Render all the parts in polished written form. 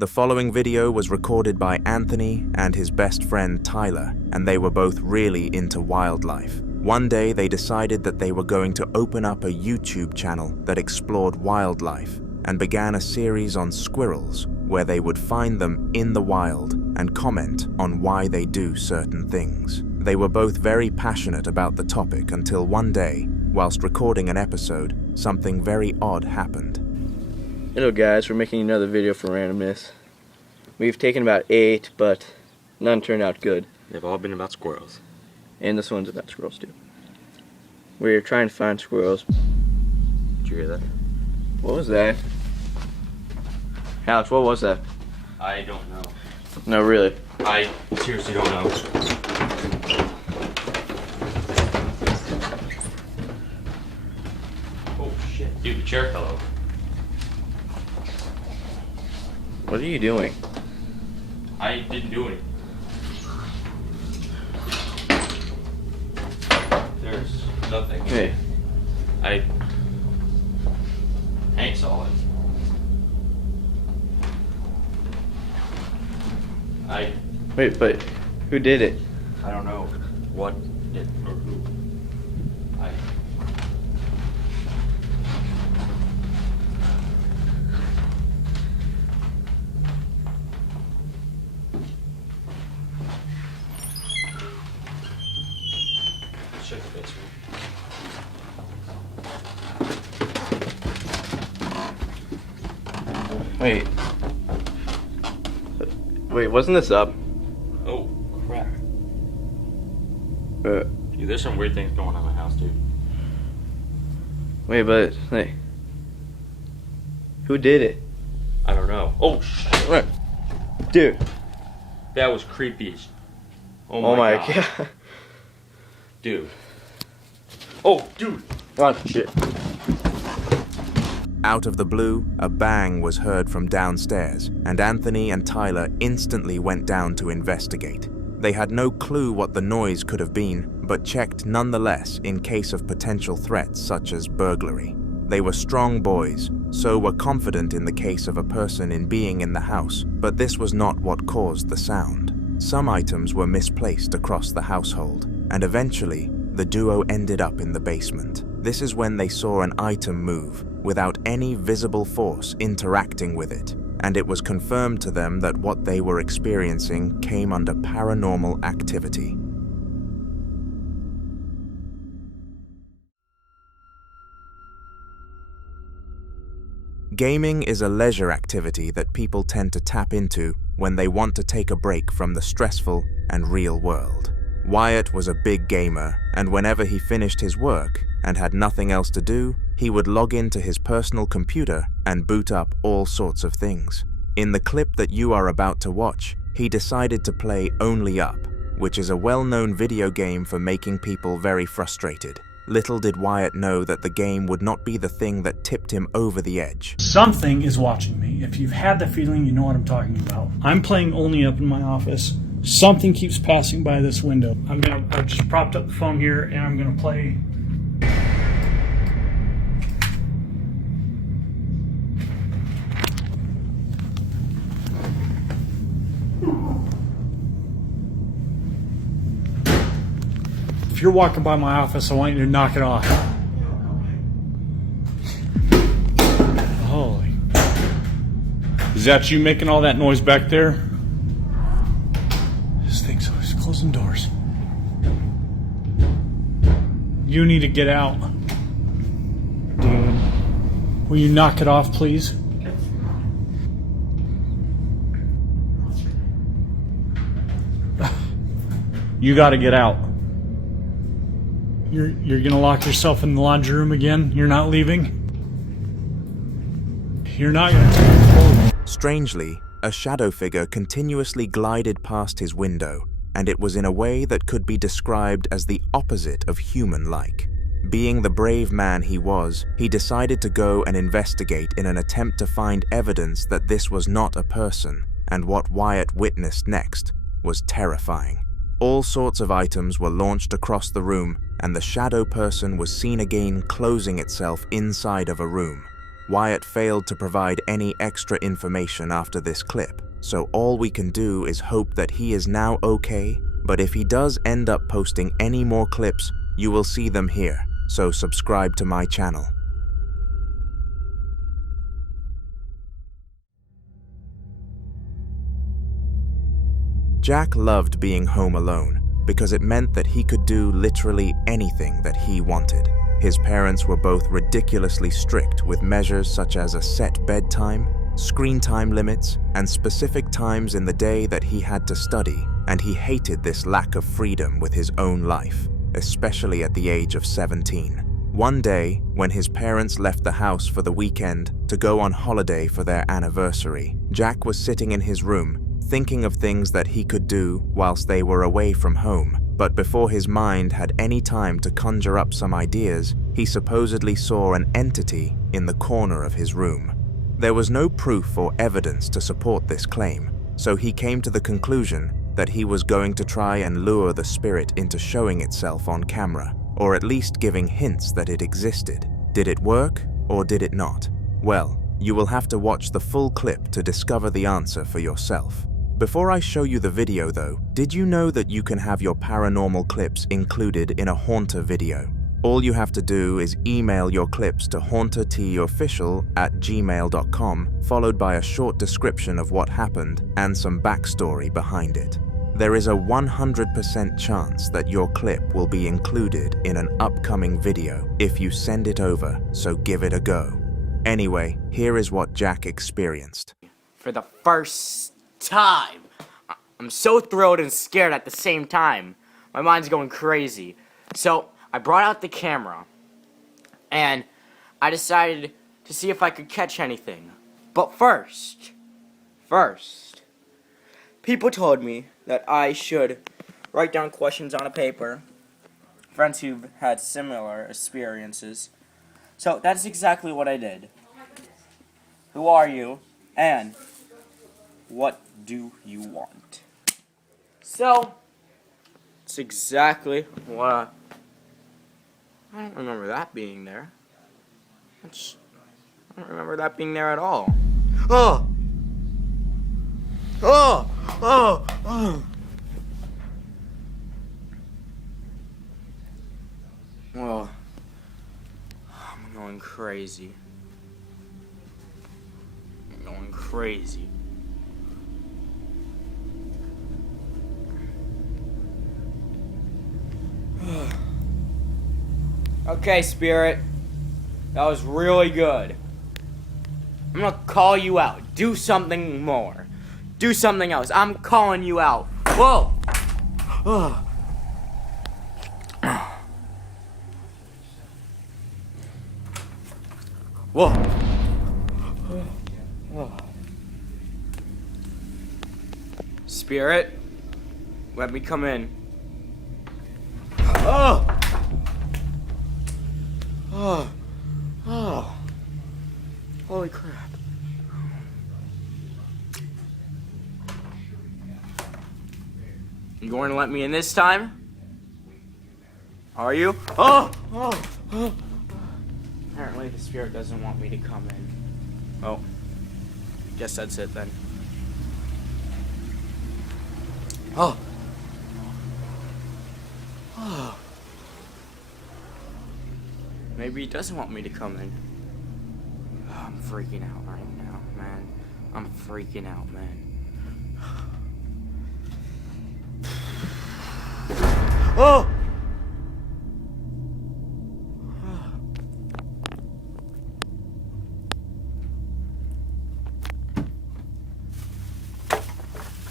The following video was recorded by Anthony and his best friend Tyler, and they were both really into wildlife. One day they decided that they were going to open up a YouTube channel that explored wildlife and began a series on squirrels where they would find them in the wild and comment on why they do certain things. They were both very passionate about the topic until one day, whilst recording an episode, something very odd happened. Hello guys, we're making another video for randomness. We've taken about 8, but none turned out good. They've all been about squirrels. And this one's about squirrels too. We're trying to find squirrels. Did you hear that? What was that? Alex, what was that? I don't know. No, really. I seriously don't know. Oh shit. Dude, the chair fell over. What are you doing? I didn't do anything. There's nothing. Hey. Hank saw it. Wait, but who did it? I don't know what did or who. Check the basement. Wait, wasn't this up? Oh, crap. Dude, there's some weird things going on in my house, dude. Wait, but, who did it? I don't know. Oh, shit. What? Dude. That was creepy as... Oh my god. Dude. Oh, dude. Oh, shit. Out of the blue, a bang was heard from downstairs, and Anthony and Tyler instantly went down to investigate. They had no clue what the noise could have been, but checked nonetheless in case of potential threats such as burglary. They were strong boys, so were confident in the case of a person being in the house, but this was not what caused the sound. Some items were misplaced across the household, and eventually, the duo ended up in the basement. This is when they saw an item move, without any visible force interacting with it, and it was confirmed to them that what they were experiencing came under paranormal activity. Gaming is a leisure activity that people tend to tap into when they want to take a break from the stressful and real world. Wyatt was a big gamer, and whenever he finished his work and had nothing else to do, he would log into his personal computer and boot up all sorts of things. In the clip that you are about to watch, he decided to play Only Up, which is a well-known video game for making people very frustrated. Little did Wyatt know that the game would not be the thing that tipped him over the edge. Something is watching me. If you've had the feeling, you know what I'm talking about. I'm playing Only Up in my office. Something keeps passing by this window. I've just propped up the phone here and I'm gonna play. If you're walking by my office, I want you to knock it off. Holy. Is that you making all that noise back there? This thing's always closing doors. You need to get out. Dude. Will you knock it off, please? You gotta get out. You're gonna lock yourself in the laundry room again? You're not leaving? You're not gonna take it. Strangely, a shadow figure continuously glided past his window, and it was in a way that could be described as the opposite of human-like. Being the brave man he was, he decided to go and investigate in an attempt to find evidence that this was not a person, and what Wyatt witnessed next was terrifying. All sorts of items were launched across the room, and the shadow person was seen again closing itself inside of a room. Wyatt failed to provide any extra information after this clip, so all we can do is hope that he is now okay, but if he does end up posting any more clips, you will see them here, so subscribe to my channel. Jack loved being home alone because it meant that he could do literally anything that he wanted. His parents were both ridiculously strict with measures such as a set bedtime, screen time limits, and specific times in the day that he had to study, and he hated this lack of freedom with his own life, especially at the age of 17. One day, when his parents left the house for the weekend to go on holiday for their anniversary, Jack was sitting in his room thinking of things that he could do whilst they were away from home, but before his mind had any time to conjure up some ideas, he supposedly saw an entity in the corner of his room. There was no proof or evidence to support this claim, so he came to the conclusion that he was going to try and lure the spirit into showing itself on camera, or at least giving hints that it existed. Did it work, or did it not? Well, you will have to watch the full clip to discover the answer for yourself. Before I show you the video though, did you know that you can have your paranormal clips included in a Haunter video? All you have to do is email your clips to hauntertofficial@gmail.com, followed by a short description of what happened and some backstory behind it. There is a 100% chance that your clip will be included in an upcoming video if you send it over, so give it a go. Anyway, here is what Jack experienced. For the first time. I'm so thrilled and scared at the same time. My mind's going crazy. So I brought out the camera and I decided to see if I could catch anything. But first, people told me that I should write down questions on a paper. Friends who've had similar experiences. So that's exactly what I did. Who are you? And what do you want? So, it's exactly what I don't remember that being there. I don't remember that being there at all. Oh! Oh! Oh! Oh! Oh. I'm going crazy. I'm going crazy. Okay, Spirit. That was really good. I'm gonna call you out. Do something more. Do something else. I'm calling you out. Whoa! Oh. Whoa! Oh. Spirit, let me come in. Oh! Oh. Oh. Holy crap. You going to let me in this time? Are you? Oh! Oh! Oh! Apparently the spirit doesn't want me to come in. Oh. Guess that's it then. Oh! Oh. Maybe he doesn't want me to come in. Oh, I'm freaking out right now, man. I'm freaking out, man. Oh!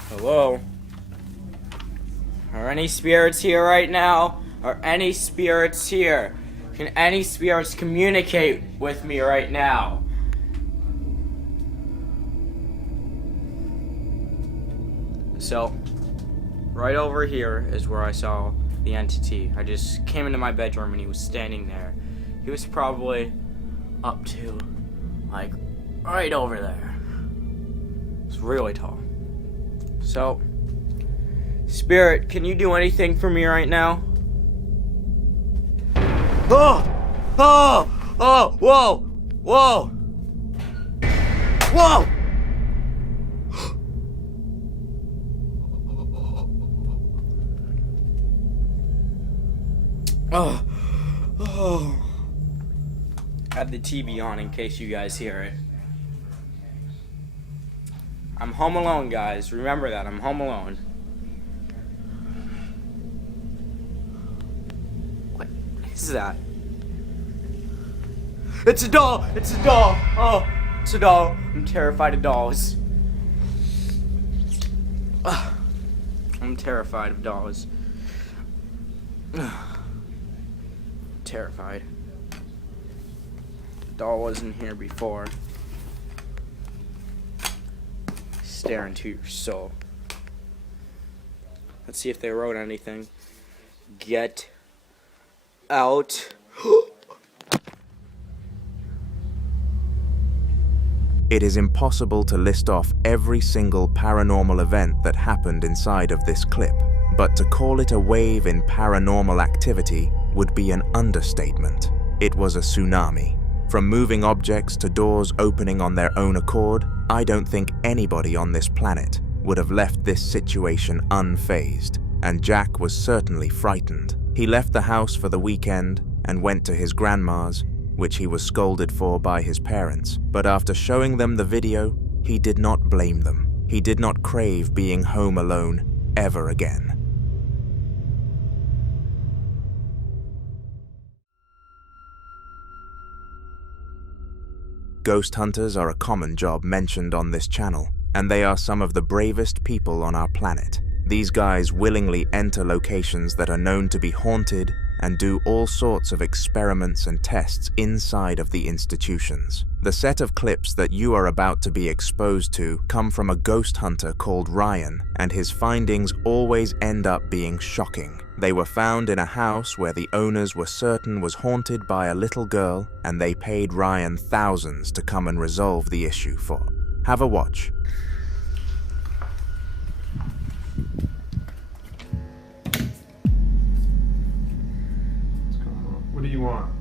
Hello? Are any spirits here right now? Are any spirits here? Can any spirits communicate with me right now? So, right over here is where I saw the entity. I just came into my bedroom and he was standing there. He was probably up to, like, right over there. It's really tall. So, Spirit, can you do anything for me right now? Oh! Oh! Oh! Whoa! Whoa! Whoa! Oh. I have the TV on in case you guys hear it. I'm home alone, guys. Remember that. I'm home alone. What is that? It's a doll! It's a doll! Oh, it's a doll. I'm terrified of dolls. I'm terrified of dolls. Terrified. The doll wasn't here before. Stare into your soul. Let's see if they wrote anything. Get out. It is impossible to list off every single paranormal event that happened inside of this clip, but to call it a wave in paranormal activity would be an understatement. It was a tsunami. From moving objects to doors opening on their own accord, I don't think anybody on this planet would have left this situation unfazed, and Jack was certainly frightened. He left the house for the weekend and went to his grandma's, which he was scolded for by his parents, but after showing them the video, he did not blame them. He did not crave being home alone ever again. Ghost hunters are a common job mentioned on this channel, and they are some of the bravest people on our planet. These guys willingly enter locations that are known to be haunted and do all sorts of experiments and tests inside of the institutions. The set of clips that you are about to be exposed to come from a ghost hunter called Ryan, and his findings always end up being shocking. They were found in a house where the owners were certain was haunted by a little girl, and they paid Ryan thousands to come and resolve the issue for. Have a watch. What do you want?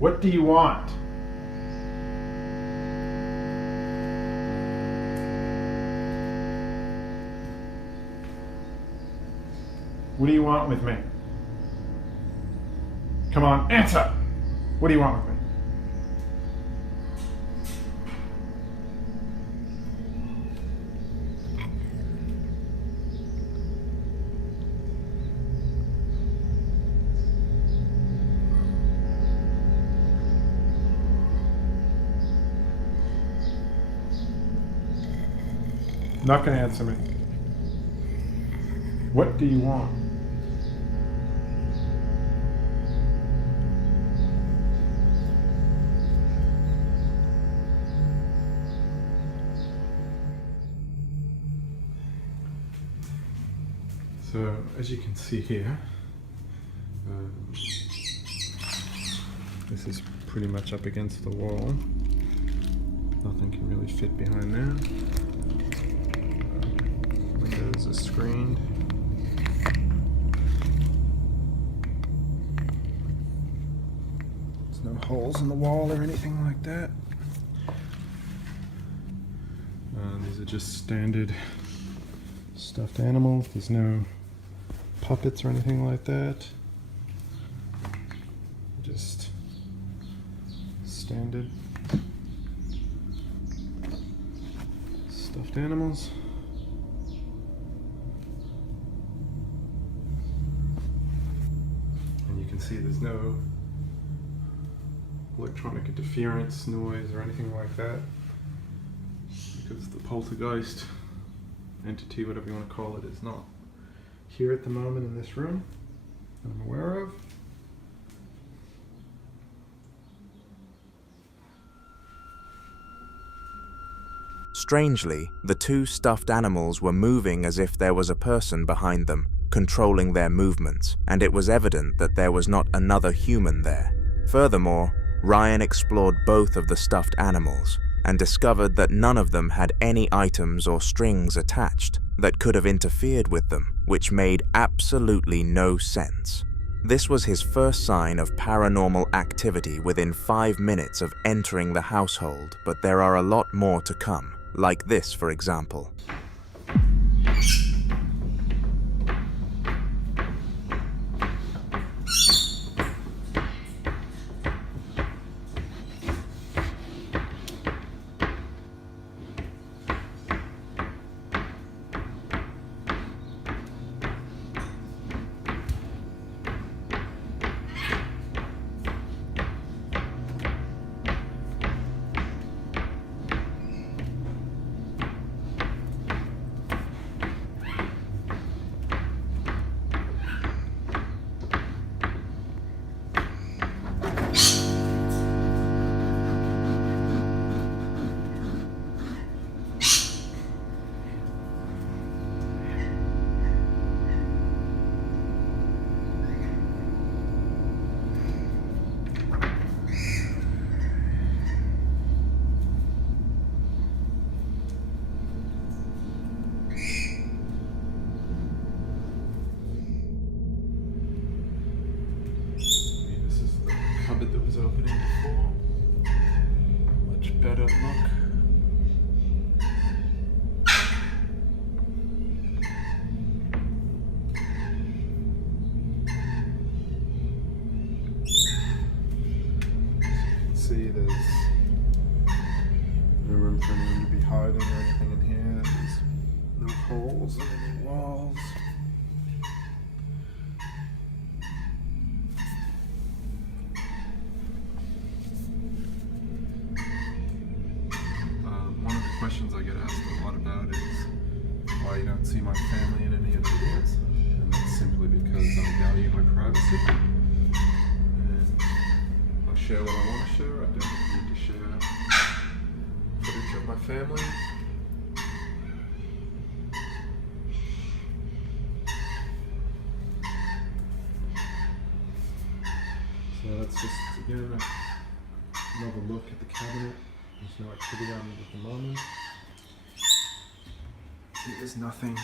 What do you want? What do you want with me? Come on, answer! What do you want with me? Not gonna answer me. What do you want? So, as you can see here, this is pretty much up against the wall. Nothing can really fit behind there. Windows are screened. There's no holes in the wall or anything like that. These are just standard stuffed animals. There's no puppets or anything like that. Just standard stuffed animals. And you can see there's no electronic interference, noise, or anything like that, because the poltergeist entity, whatever you want to call it, is not here at the moment in this room that I'm aware of. Strangely, the two stuffed animals were moving as if there was a person behind them, controlling their movements, and it was evident that there was not another human there. Furthermore, Ryan explored both of the stuffed animals and discovered that none of them had any items or strings attached that could have interfered with them, which made absolutely no sense. This was his first sign of paranormal activity within 5 minutes of entering the household, but there are a lot more to come, like this for example. That was opening before. Much better look. See, there's no room for anyone to be hiding or anything in here. There's no holes in any walls. One of the questions I get asked a lot about is why you don't see my family in any of the videos. And that's simply because I value my privacy. And I share what I want to share. I don't need to share footage of my family. So that's just, again, another look at the cabinet. There's no activity on it at the moment. See, there's nothing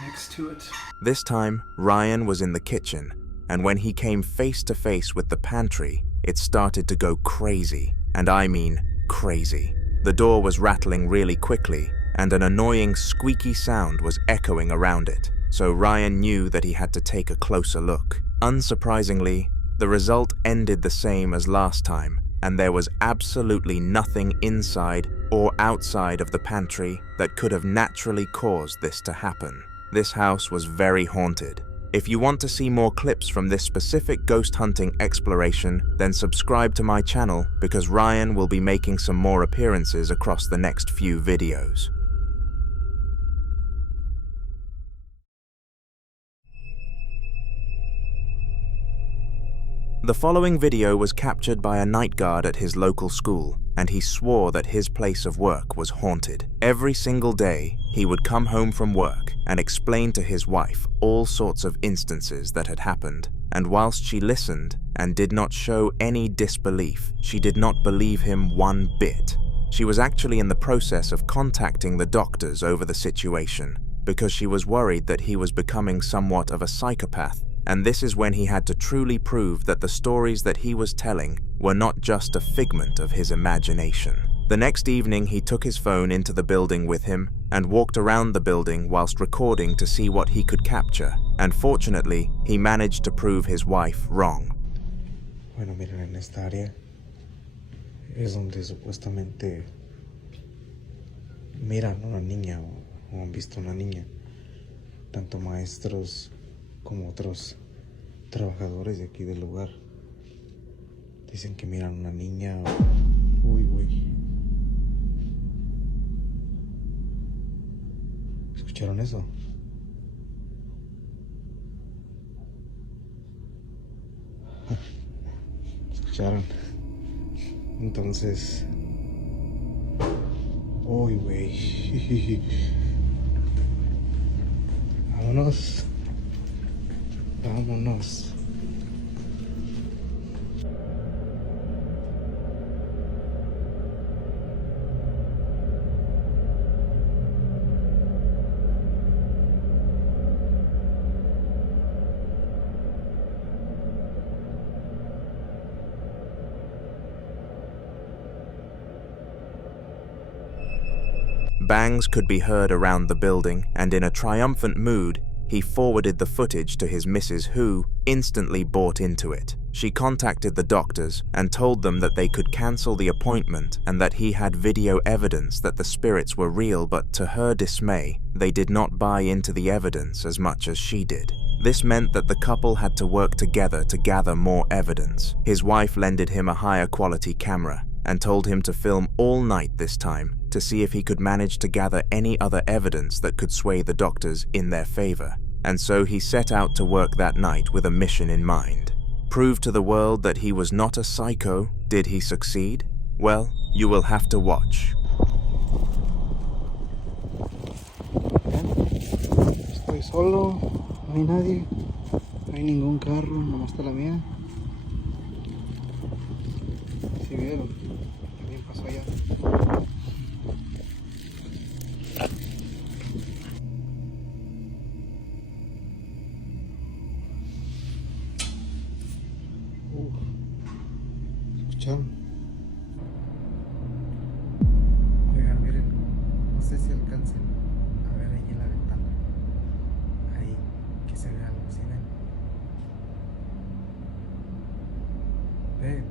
next to it. This time, Ryan was in the kitchen, and when he came face to face with the pantry, it started to go crazy, and I mean crazy. The door was rattling really quickly, and an annoying squeaky sound was echoing around it, so Ryan knew that he had to take a closer look. Unsurprisingly, the result ended the same as last time, and there was absolutely nothing inside or outside of the pantry that could have naturally caused this to happen. This house was very haunted. If you want to see more clips from this specific ghost hunting exploration, then subscribe to my channel because Ryan will be making some more appearances across the next few videos. The following video was captured by a night guard at his local school, and he swore that his place of work was haunted. Every single day, he would come home from work and explain to his wife all sorts of instances that had happened, and whilst she listened and did not show any disbelief, she did not believe him one bit. She was actually in the process of contacting the doctors over the situation, because she was worried that he was becoming somewhat of a psychopath. And this is when he had to truly prove that the stories that he was telling were not just a figment of his imagination. The next evening, he took his phone into the building with him and walked around the building whilst recording to see what he could capture. And fortunately, he managed to prove his wife wrong. Bueno, miren, en esta área es donde supuestamente miran una niña o han visto una niña, tanto maestros como otros trabajadores de aquí del lugar. Dicen que miran una niña. Uy, güey. ¿Escucharon eso? ¿Escucharon? Entonces... Uy, güey. Vámonos. Vámonos. bangs could be heard around the building, and in a triumphant mood, he forwarded the footage to his missus, who instantly bought into it. She contacted the doctors and told them that they could cancel the appointment and that he had video evidence that the spirits were real, but to her dismay, they did not buy into the evidence as much as she did. This meant that the couple had to work together to gather more evidence. His wife lended him a higher quality camera and told him to film all night this time to see if he could manage to gather any other evidence that could sway the doctors in their favor. And so he set out to work that night with a mission in mind. Prove to the world that he was not a psycho. Did he succeed? Well, you will have to watch. Estoy solo, no hay nadie, no hay ningún carro, nomás está la mía. Si vieron, alguien pasó allá. ¿Escucharon? Oigan, miren, no sé si alcancen a ver ahí en la ventana. Ahí, que se ve algo, ¿sí ven? Ven.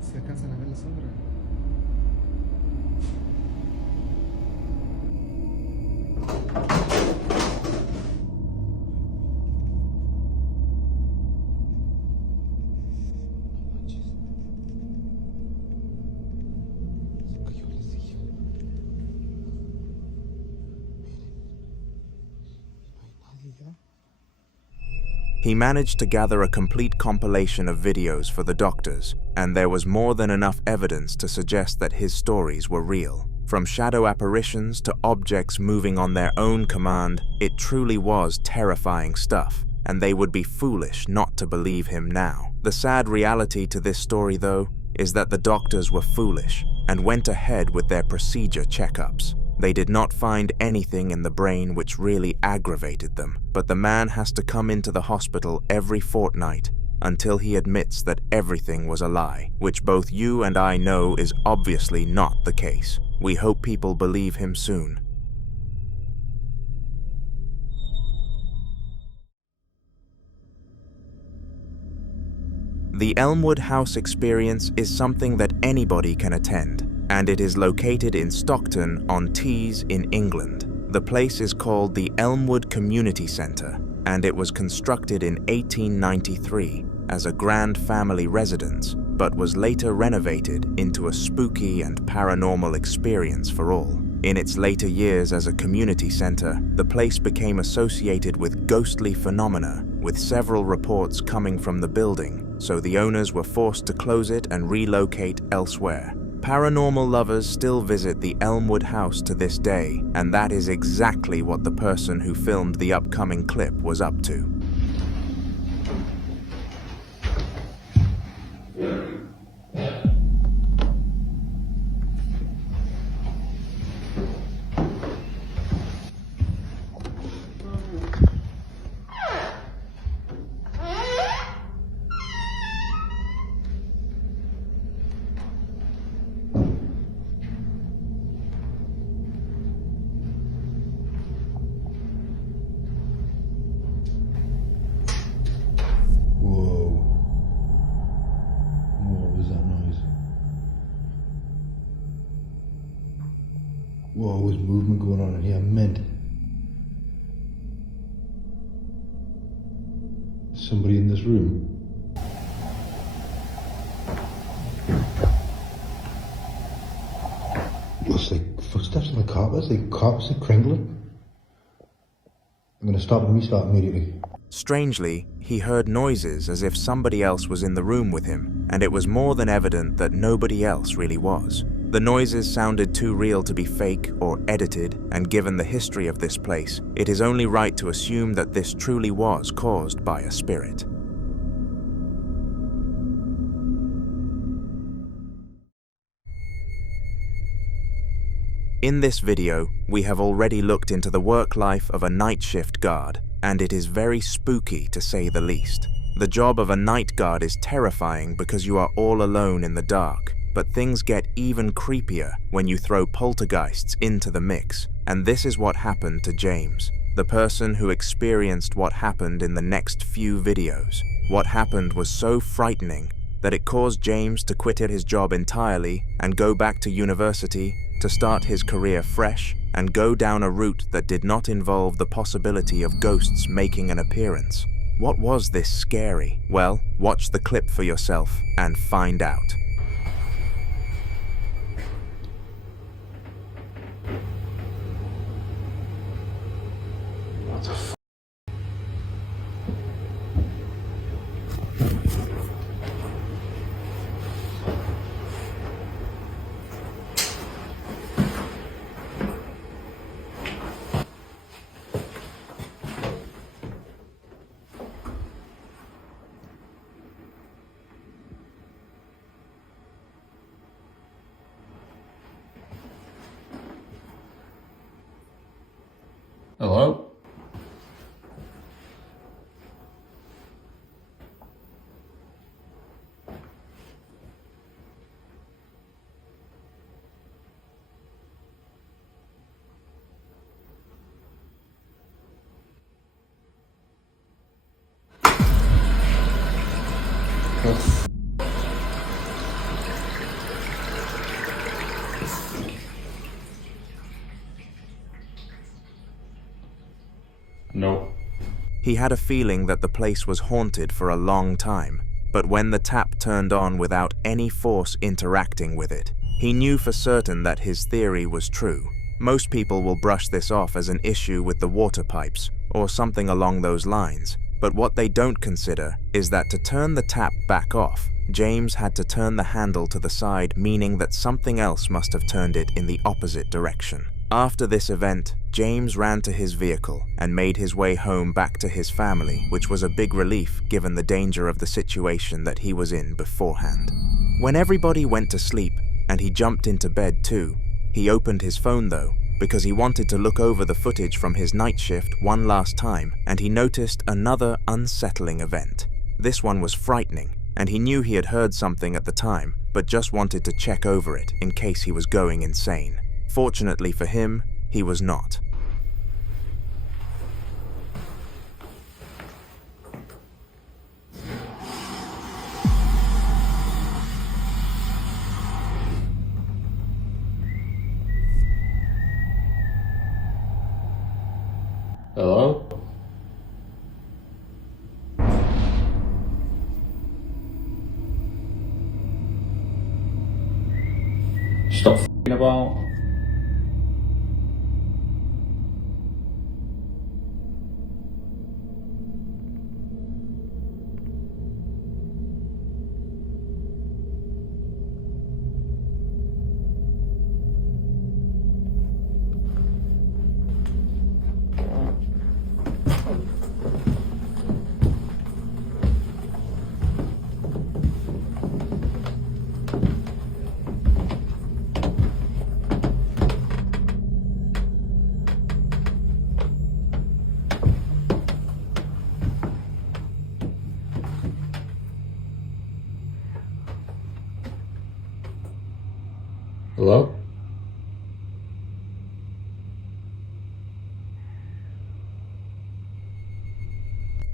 ¿Sí alcanzan a ver la sombra? He managed to gather a complete compilation of videos for the doctors, and there was more than enough evidence to suggest that his stories were real. From shadow apparitions to objects moving on their own command, it truly was terrifying stuff, and they would be foolish not to believe him now. The sad reality to this story, though, is that the doctors were foolish and went ahead with their procedure checkups. They did not find anything in the brain which really aggravated them, but the man has to come into the hospital every fortnight until he admits that everything was a lie, which both you and I know is obviously not the case. We hope people believe him soon. The Elmwood House experience is something that anybody can attend, and it is located in Stockton on Tees in England. The place is called the Elmwood Community Centre, and it was constructed in 1893 as a grand family residence, but was later renovated into a spooky and paranormal experience for all. In its later years as a community centre, the place became associated with ghostly phenomena, with several reports coming from the building, so the owners were forced to close it and relocate elsewhere. Paranormal lovers still visit the Elmwood House to this day, and that is exactly what the person who filmed the upcoming clip was up to. Whoa, there's movement going on in here, mint. Somebody in this room? Looks like footsteps on the carpet, like carpets are crinkling. I'm gonna stop and restart immediately. Strangely, he heard noises as if somebody else was in the room with him, and it was more than evident that nobody else really was. The noises sounded too real to be fake or edited, and given the history of this place, it is only right to assume that this truly was caused by a spirit. In this video, we have already looked into the work life of a night shift guard, and it is very spooky to say the least. The job of a night guard is terrifying because you are all alone in the dark, but things get even creepier when you throw poltergeists into the mix, and this is what happened to James, the person who experienced what happened in the next few videos. What happened was so frightening that it caused James to quit his job entirely and go back to university to start his career fresh and go down a route that did not involve the possibility of ghosts making an appearance. What was this scary? Well, watch the clip for yourself and find out. What the f***? Hello? No. He had a feeling that the place was haunted for a long time, but when the tap turned on without any force interacting with it, he knew for certain that his theory was true. Most people will brush this off as an issue with the water pipes, or something along those lines, but what they don't consider is that to turn the tap back off, James had to turn the handle to the side, meaning that something else must have turned it in the opposite direction. After this event, James ran to his vehicle and made his way home back to his family, which was a big relief given the danger of the situation that he was in beforehand. When everybody went to sleep, and he jumped into bed too, he opened his phone though, because he wanted to look over the footage from his night shift one last time, and he noticed another unsettling event. This one was frightening, and he knew he had heard something at the time, but just wanted to check over it in case he was going insane. Fortunately for him, he was not. Hello? Stop f***ing about. Hello?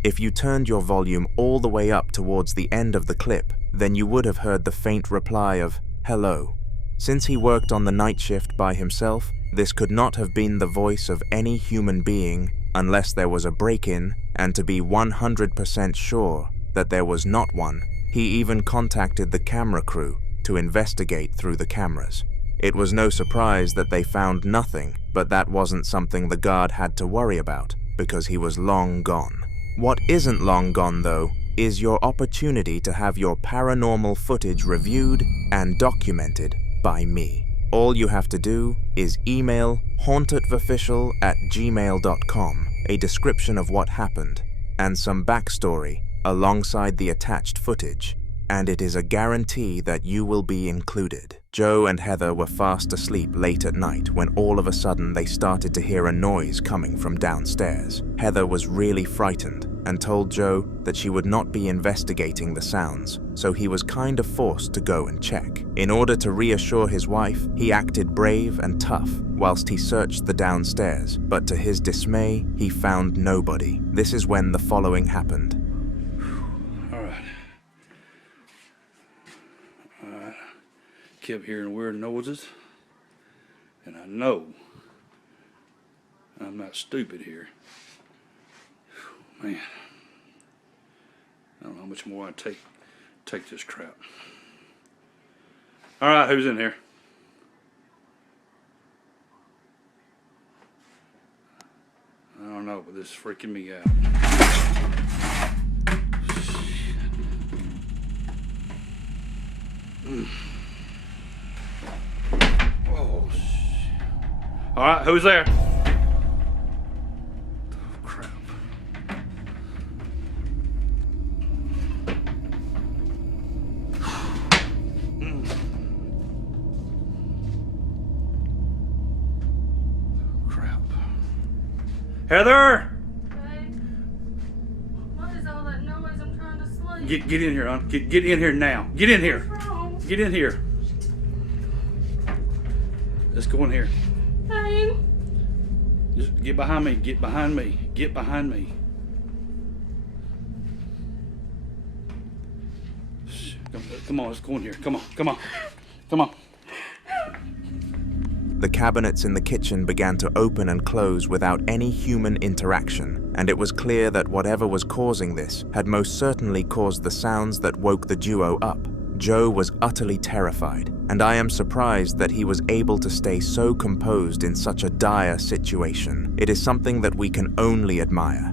If you turned your volume all the way up towards the end of the clip, then you would have heard the faint reply of hello. Since he worked on the night shift by himself, this could not have been the voice of any human being unless there was a break-in, and to be 100% sure that there was not one, he even contacted the camera crew to investigate through the cameras. It was no surprise that they found nothing, but that wasn't something the guard had to worry about, because he was long gone. What isn't long gone, though, is your opportunity to have your paranormal footage reviewed and documented by me. All you have to do is email hauntedofficial@gmail.com a description of what happened and some backstory alongside the attached footage. and it is a guarantee that you will be included. Joe and Heather were fast asleep late at night when all of a sudden they started to hear a noise coming from downstairs. Heather was really frightened and told Joe that she would not be investigating the sounds, so he was kind of forced to go and check. In order to reassure his wife, he acted brave and tough whilst he searched the downstairs, but to his dismay, he found nobody. This is when the following happened. Kept hearing weird noises, and I know I'm not stupid here. Man, I don't know how much more I take this crap. All right, who's in here? I don't know, but this is freaking me out. Oh, shit. All right, who's there? Oh, crap. Crap. Heather! Hey, what is all that noise? I'm trying to sleep. Get in here, hon. Get in here now. Get in here. What's wrong? Get in here. Let's go in here. Hey. Just get behind me. Get behind me. Get behind me. Come on, let's go in here. Come on, come on, come on. The cabinets in the kitchen began to open and close without any human interaction, and it was clear that whatever was causing this had most certainly caused the sounds that woke the duo up. Joe was utterly terrified, and I am surprised that he was able to stay so composed in such a dire situation. It is something that we can only admire.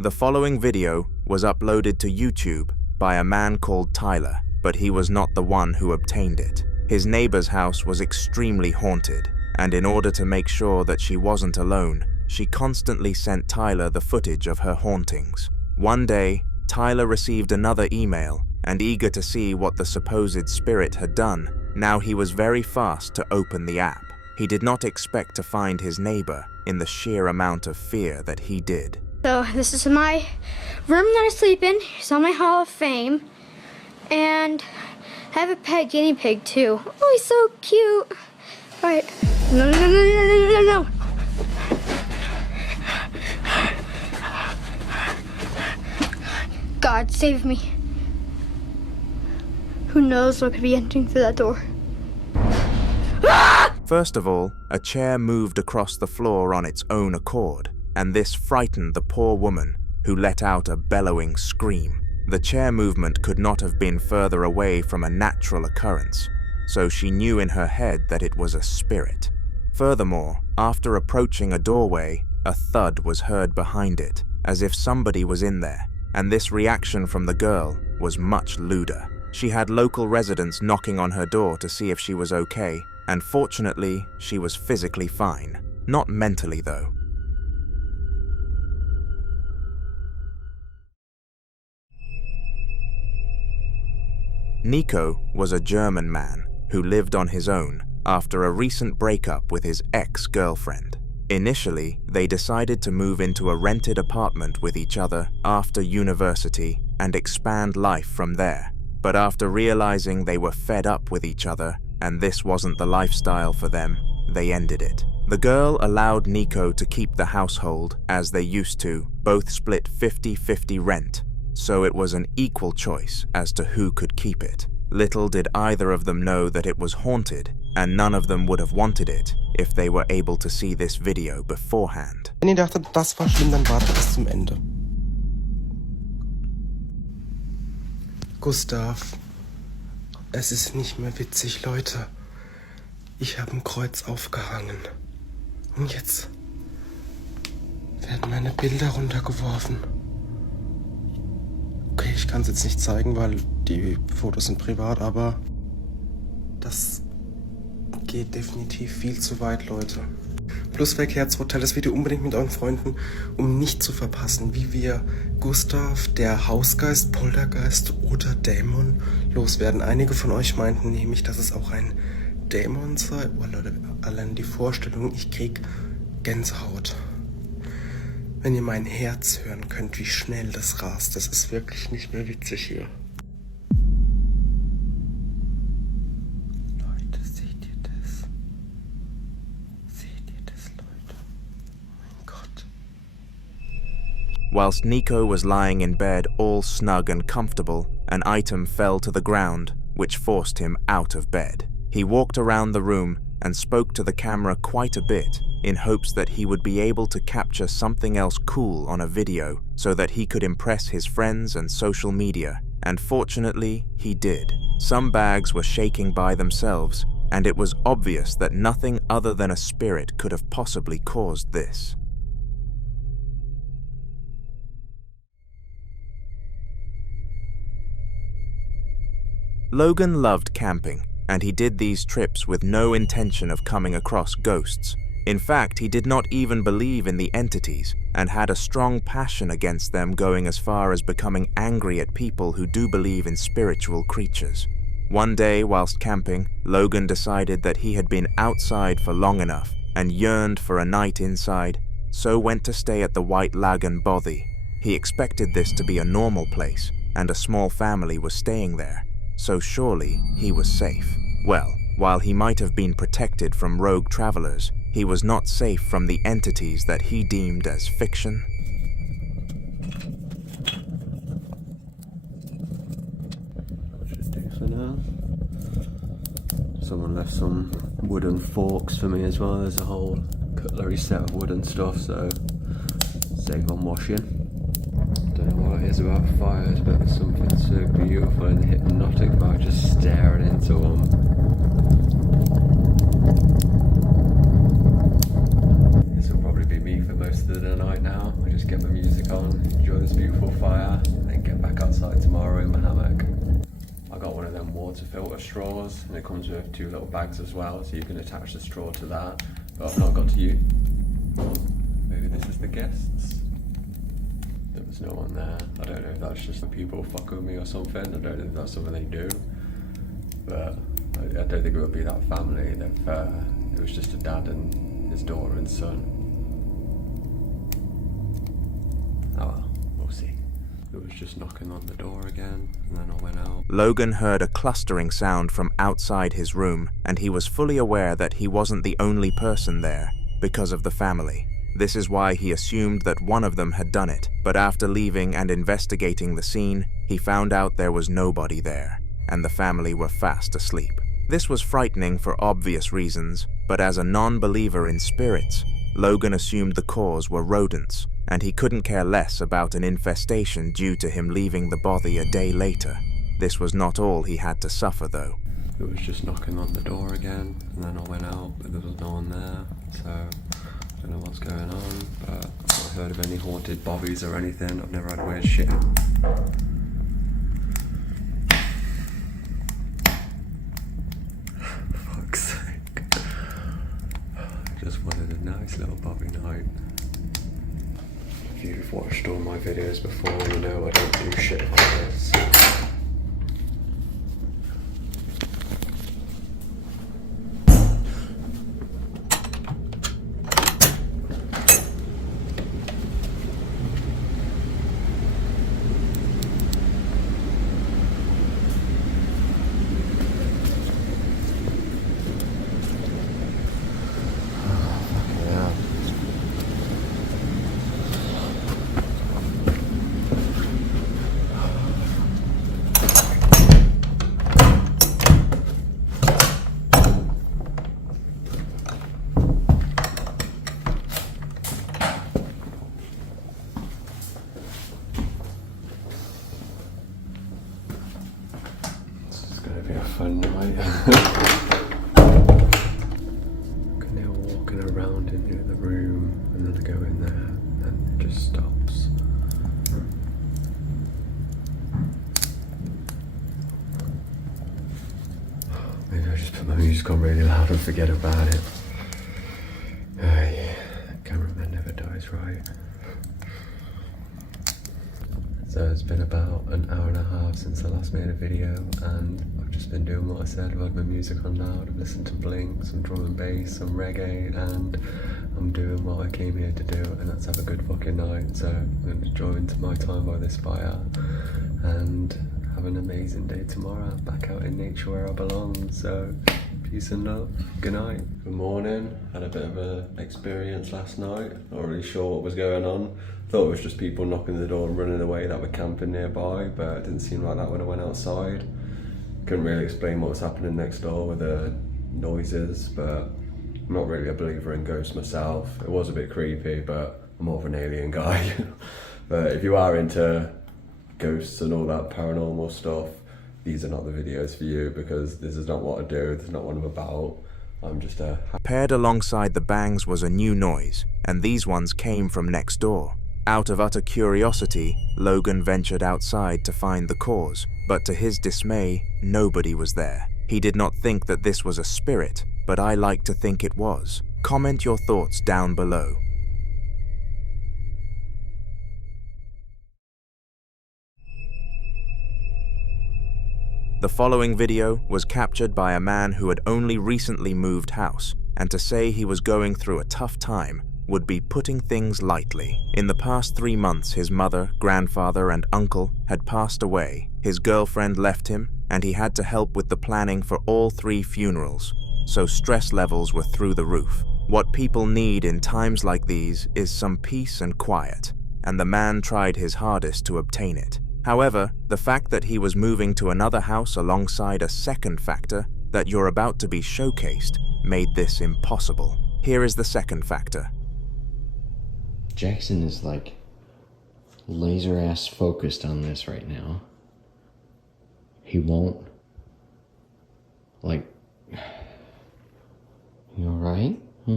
The following video was uploaded to YouTube by a man called Tyler, but he was not the one who obtained it. His neighbor's house was extremely haunted, and in order to make sure that she wasn't alone, she constantly sent Tyler the footage of her hauntings. One day, Tyler received another email, and eager to see what the supposed spirit had done, now he was very fast to open the app. He did not expect to find his neighbor in the sheer amount of fear that he did. So this is my room that I sleep in. It's on my Hall of Fame. And I have a pet guinea pig too. Oh, he's so cute. All right. No. God save me. Who knows what could be entering through that door? First of all, a chair moved across the floor on its own accord, and this frightened the poor woman, who let out a bellowing scream. The chair movement could not have been further away from a natural occurrence, so she knew in her head that it was a spirit. Furthermore, after approaching a doorway, a thud was heard behind it, as if somebody was in there, and this reaction from the girl was much lewder. She had local residents knocking on her door to see if she was okay, and fortunately, she was physically fine. Not mentally, though. Nico was a German man who lived on his own after a recent breakup with his ex-girlfriend. Initially, they decided to move into a rented apartment with each other after university and expand life from there. But after realizing they were fed up with each other and this wasn't the lifestyle for them, they ended it. The girl allowed Nico to keep the household as they used to, both split 50-50 rent, so it was an equal choice as to who could keep it. Little did either of them know that it was haunted, and none of them would have wanted it if they were able to see this video beforehand. Wenn ihr dachtet, das war schlimm, dann wartet bis zum Ende. Gustav, es ist nicht mehr witzig, Leute. Ich habe ein Kreuz aufgehangen. Und jetzt werden meine Bilder runtergeworfen. Okay, ich kann es jetzt nicht zeigen, weil die Fotos sind privat, aber das geht definitiv viel zu weit, Leute. plus Verkehrshotel. Das Video unbedingt mit euren Freunden, um nicht zu verpassen, wie wir Gustav, der Hausgeist, Poltergeist oder Dämon loswerden. Einige von euch meinten nämlich, dass es auch ein Dämon sei. Oh Leute, allein die Vorstellung, ich krieg Gänsehaut. Wenn ihr mein Herz hören könnt, wie schnell das rast, das ist wirklich nicht mehr witzig hier. Leute, seht ihr das? Seht ihr das, Leute? Oh mein Gott. Whilst Nico was lying in bed all snug and comfortable, an item fell to the ground, which forced him out of bed. He walked around the room and spoke to the camera quite a bit, in hopes that he would be able to capture something else cool on a video so that he could impress his friends and social media, and fortunately, he did. Some bags were shaking by themselves, and it was obvious that nothing other than a spirit could have possibly caused this. Logan loved camping, and he did these trips with no intention of coming across ghosts. In fact, he did not even believe in the entities, and had a strong passion against them, going as far as becoming angry at people who do believe in spiritual creatures. One day, whilst camping, Logan decided that he had been outside for long enough and yearned for a night inside, so went to stay at the White Lagoon Bothy. He expected this to be a normal place, and a small family was staying there, so surely he was safe. Well, while he might have been protected from rogue travelers, he was not safe from the entities that he deemed as fiction. What should I do for now? Someone left some wooden forks for me as well. There's a whole cutlery set of wooden stuff, so save on washing. Don't know what it is about fires, but there's something so beautiful and hypnotic about just staring into them. This will probably be me for most of the night now. I just get my music on, enjoy this beautiful fire, and then get back outside tomorrow in my hammock. I got one of them water filter straws, and it comes with 2 little bags as well, so you can attach the straw to that. But I've not got to use. Maybe this is the guests. There was no one there. I don't know if that's just the people fuck with me or something. I don't know if that's something they do. But I don't think it would be that family. It was just a dad and his daughter and son. Oh well, we'll see. It was just knocking on the door again, and then I went out. Logan heard a clustering sound from outside his room, and he was fully aware that he wasn't the only person there, because of the family. This is why he assumed that one of them had done it, but after leaving and investigating the scene, he found out there was nobody there, and the family were fast asleep. This was frightening for obvious reasons, but as a non-believer in spirits, Logan assumed the cause were rodents, and he couldn't care less about an infestation due to him leaving the bothy a day later. This was not all he had to suffer, though. It was just knocking on the door again, and then I went out, but there was no one there, so I don't know what's going on, but I've not heard of any haunted bobbies or anything. I've never had weird shit. Fuck's sake. I just wanted a nice little bobby night. If you've watched all my videos before, you know I don't do shit like this. Fun night. They're walking around in the room, and then I go in there, and it just stops. Maybe I just put my music on really loud and forget about it. Yeah. So it's been about an hour and a half since I last made a video, and I've just been doing what I said. I've had my music on loud, I've listened to Blink, some drum and bass, some reggae, and I'm doing what I came here to do, and that's have a good fucking night. So I'm going to enjoy into my time by this fire and have an amazing day tomorrow, back out in nature where I belong. So peace and love, good night. Good morning, had a bit of an experience last night, not really sure what was going on. Thought it was just people knocking on the door and running away that were camping nearby, but it didn't seem like that when I went outside. Couldn't really explain what was happening next door with the noises, but I'm not really a believer in ghosts myself. It was a bit creepy, but I'm more of an alien guy. But if you are into ghosts and all that paranormal stuff, these are not the videos for you, because this is not what I do, this is not what I'm about. I'm just a... Paired alongside the bangs was a new noise, and these ones came from next door. Out of utter curiosity, Logan ventured outside to find the cause, but to his dismay, nobody was there. He did not think that this was a spirit, but I like to think it was. Comment your thoughts down below. The following video was captured by a man who had only recently moved house, and to say he was going through a tough time would be putting things lightly. In the past 3 months, his mother, grandfather, and uncle had passed away. His girlfriend left him, and he had to help with the planning for all 3 funerals, so stress levels were through the roof. What people need in times like these is some peace and quiet, and the man tried his hardest to obtain it. However, the fact that he was moving to another house alongside a second factor that you're about to be showcased made this impossible. Here is the second factor. Jackson is like laser ass focused on this right now. He won't, like, you alright? I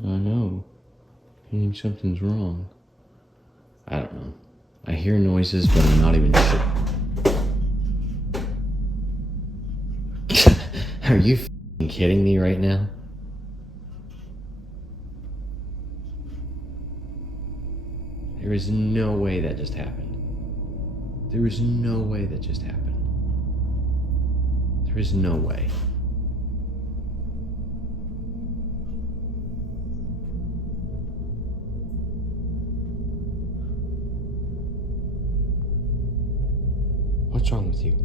know. I think something's wrong. I don't know. I hear noises, but I'm not even sure. Are you f***ing kidding me right now? There is no way that just happened. There is no way that just happened. There is no way. What's wrong with you?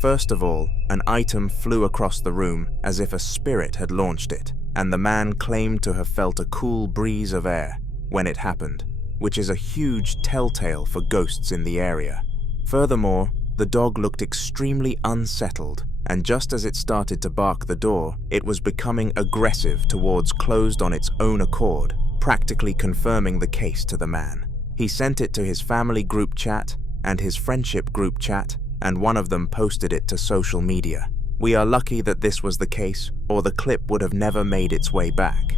First of all, an item flew across the room as if a spirit had launched it, and the man claimed to have felt a cool breeze of air when it happened, which is a huge telltale for ghosts in the area. Furthermore, the dog looked extremely unsettled, and just as it started to bark the door, it was becoming aggressive towards closed on its own accord, practically confirming the case to the man. He sent it to his family group chat and his friendship group chat, and one of them posted it to social media. We are lucky that this was the case, or the clip would have never made its way back.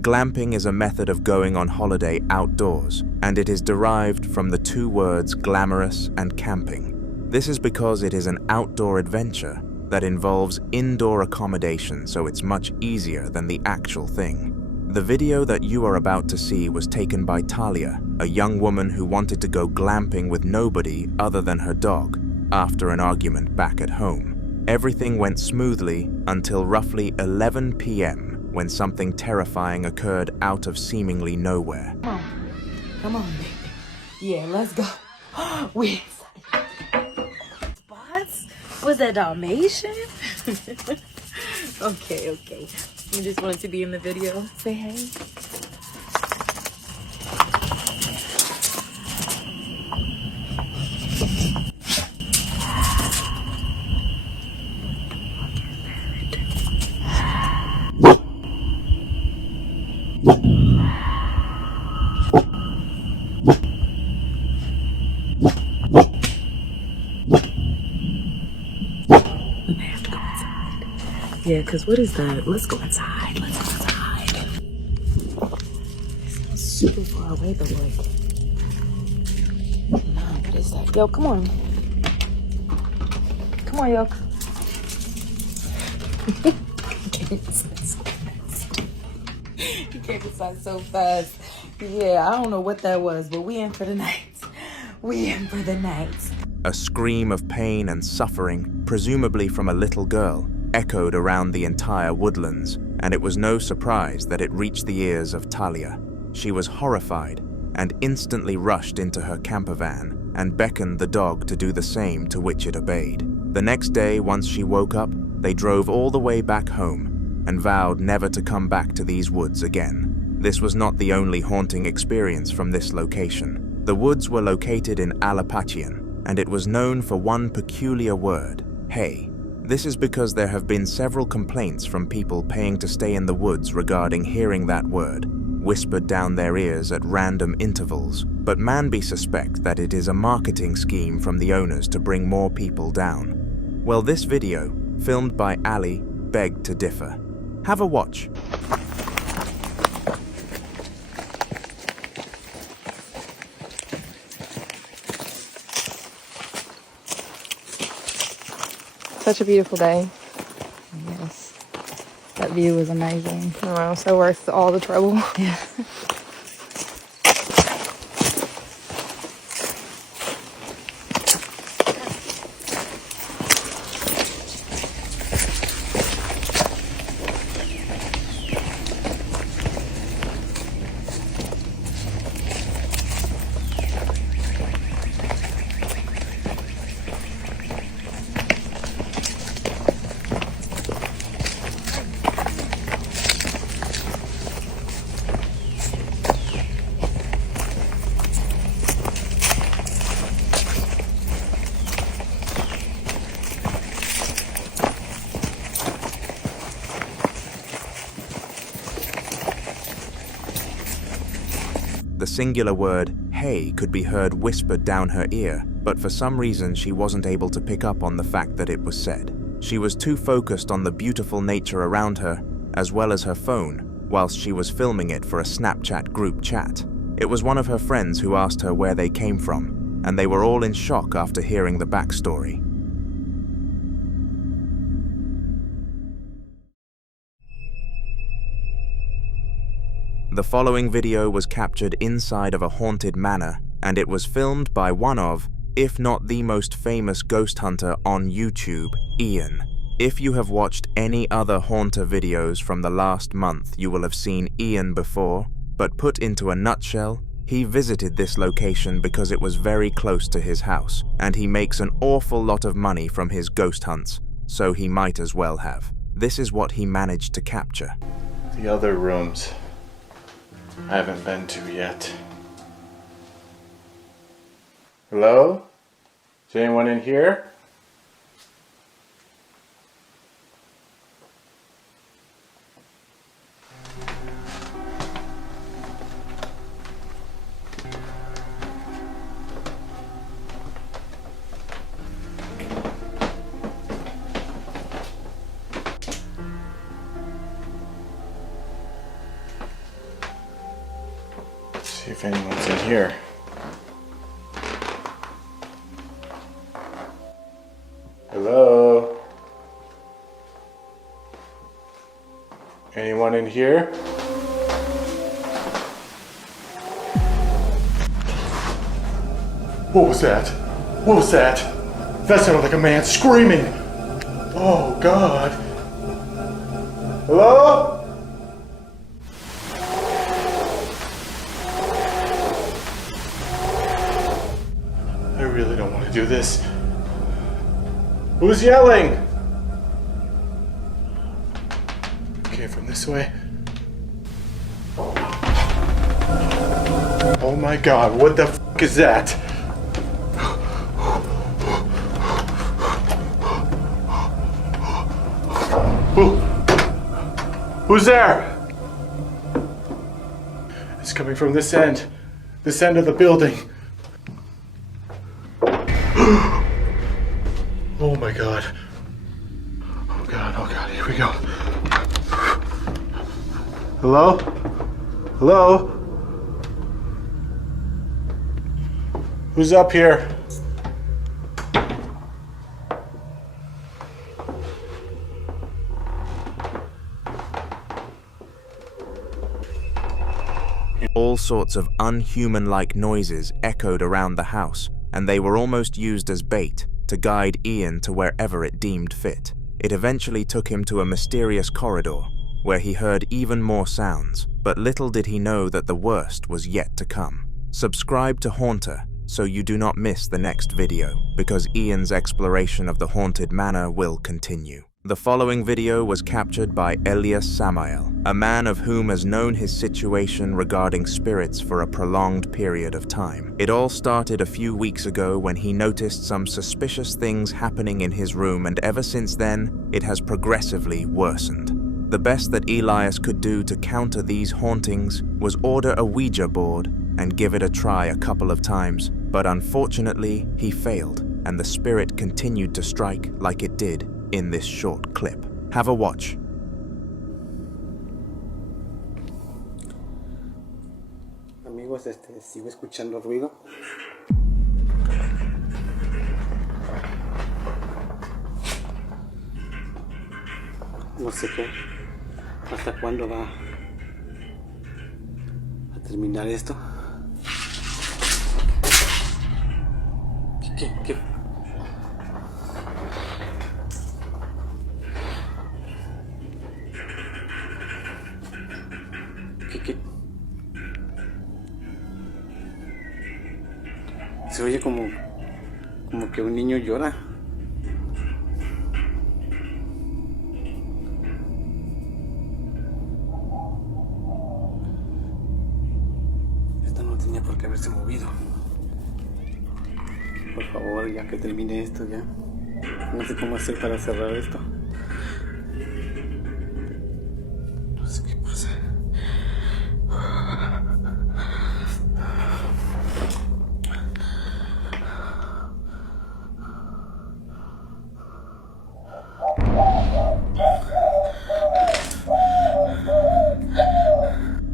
Glamping is a method of going on holiday outdoors, and it is derived from the 2 words glamorous and camping. This is because it is an outdoor adventure that involves indoor accommodation, so it's much easier than the actual thing. The video that you are about to see was taken by Talia, a young woman who wanted to go glamping with nobody other than her dog after an argument back at home. Everything went smoothly until roughly 11 p.m. when something terrifying occurred out of seemingly nowhere. Come on, baby. Yeah, let's go. Wait. Spots? Was that Dalmatian? Okay, okay. You just wanted to be in the video. Say hey. Yeah, because what is that? Let's go inside. Let's go inside. It sounds super far away, but like... No, what is that? Yo, come on. Come on, yo. He came inside so fast. Yeah, I don't know what that was, but we in for the night. We in for the night. A scream of pain and suffering, presumably from a little girl, echoed around the entire woodlands, and it was no surprise that it reached the ears of Talia. She was horrified and instantly rushed into her camper van and beckoned the dog to do the same, to which it obeyed. The next day, once she woke up, they drove all the way back home and vowed never to come back to these woods again. This was not the only haunting experience from this location. The woods were located in Appalachia, and it was known for one peculiar word, hey. This is because there have been several complaints from people paying to stay in the woods regarding hearing that word, whispered down their ears at random intervals, but Manby suspect that it is a marketing scheme from the owners to bring more people down. Well, this video, filmed by Ali, begged to differ. Have a watch. Such a beautiful day. Yes. That view was amazing. Wow, so worth all the trouble. Yeah. The singular word, hey, could be heard whispered down her ear, but for some reason she wasn't able to pick up on the fact that it was said. She was too focused on the beautiful nature around her, as well as her phone, whilst she was filming it for a Snapchat group chat. It was one of her friends who asked her where they came from, and they were all in shock after hearing the backstory. The following video was captured inside of a haunted manor, and it was filmed by one of, if not the most famous ghost hunter on YouTube, Ian. If you have watched any other haunter videos from the last month, you will have seen Ian before, but put into a nutshell, he visited this location because it was very close to his house, and he makes an awful lot of money from his ghost hunts, so he might as well have. This is what he managed to capture. The other rooms I haven't been to yet. Hello? Is anyone in here? See if anyone's in here. Hello? Anyone in here? What was that? What was that? That sounded like a man screaming. Oh God. Hello? I really don't want to do this. Who's yelling? came from this way. Oh my god, what the fuck is that? Who's there? It's coming from this end of the building. Oh my god. Oh god, here we go. Hello? Hello? Who's up here? All sorts of unhuman-like noises echoed around the house, and they were almost used as bait to guide Ian to wherever it deemed fit. It eventually took him to a mysterious corridor, where he heard even more sounds, but little did he know that the worst was yet to come. Subscribe to Haunter so you do not miss the next video, because Ian's exploration of the haunted manor will continue. The following video was captured by Elias Samael, a man of whom has known his situation regarding spirits for a prolonged period of time. It all started a few weeks ago when he noticed some suspicious things happening in his room, and ever since then, it has progressively worsened. The best that Elias could do to counter these hauntings was order a Ouija board and give it a try a couple of times, but unfortunately, he failed, and the spirit continued to strike like it did in this short clip. Have a watch. Amigos, sigo escuchando ruido. No sé qué, hasta cuándo va a terminar esto. ¿Qué? Se oye como que un niño llora. Esto no tenía por qué haberse movido. Por favor, ya que termine esto ya. No sé cómo hacer para cerrar esto. No sé qué pasa.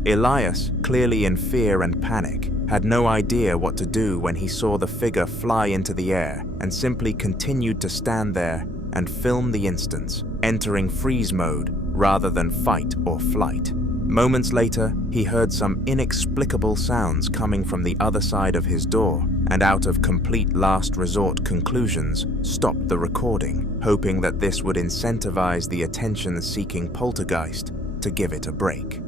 Elias, clearly in fear and panic, had no idea what to do when he saw the figure fly into the air and simply continued to stand there and film the instance, entering freeze mode rather than fight or flight. Moments later, he heard some inexplicable sounds coming from the other side of his door, and out of complete last resort conclusions, stopped the recording, hoping that this would incentivize the attention-seeking poltergeist to give it a break.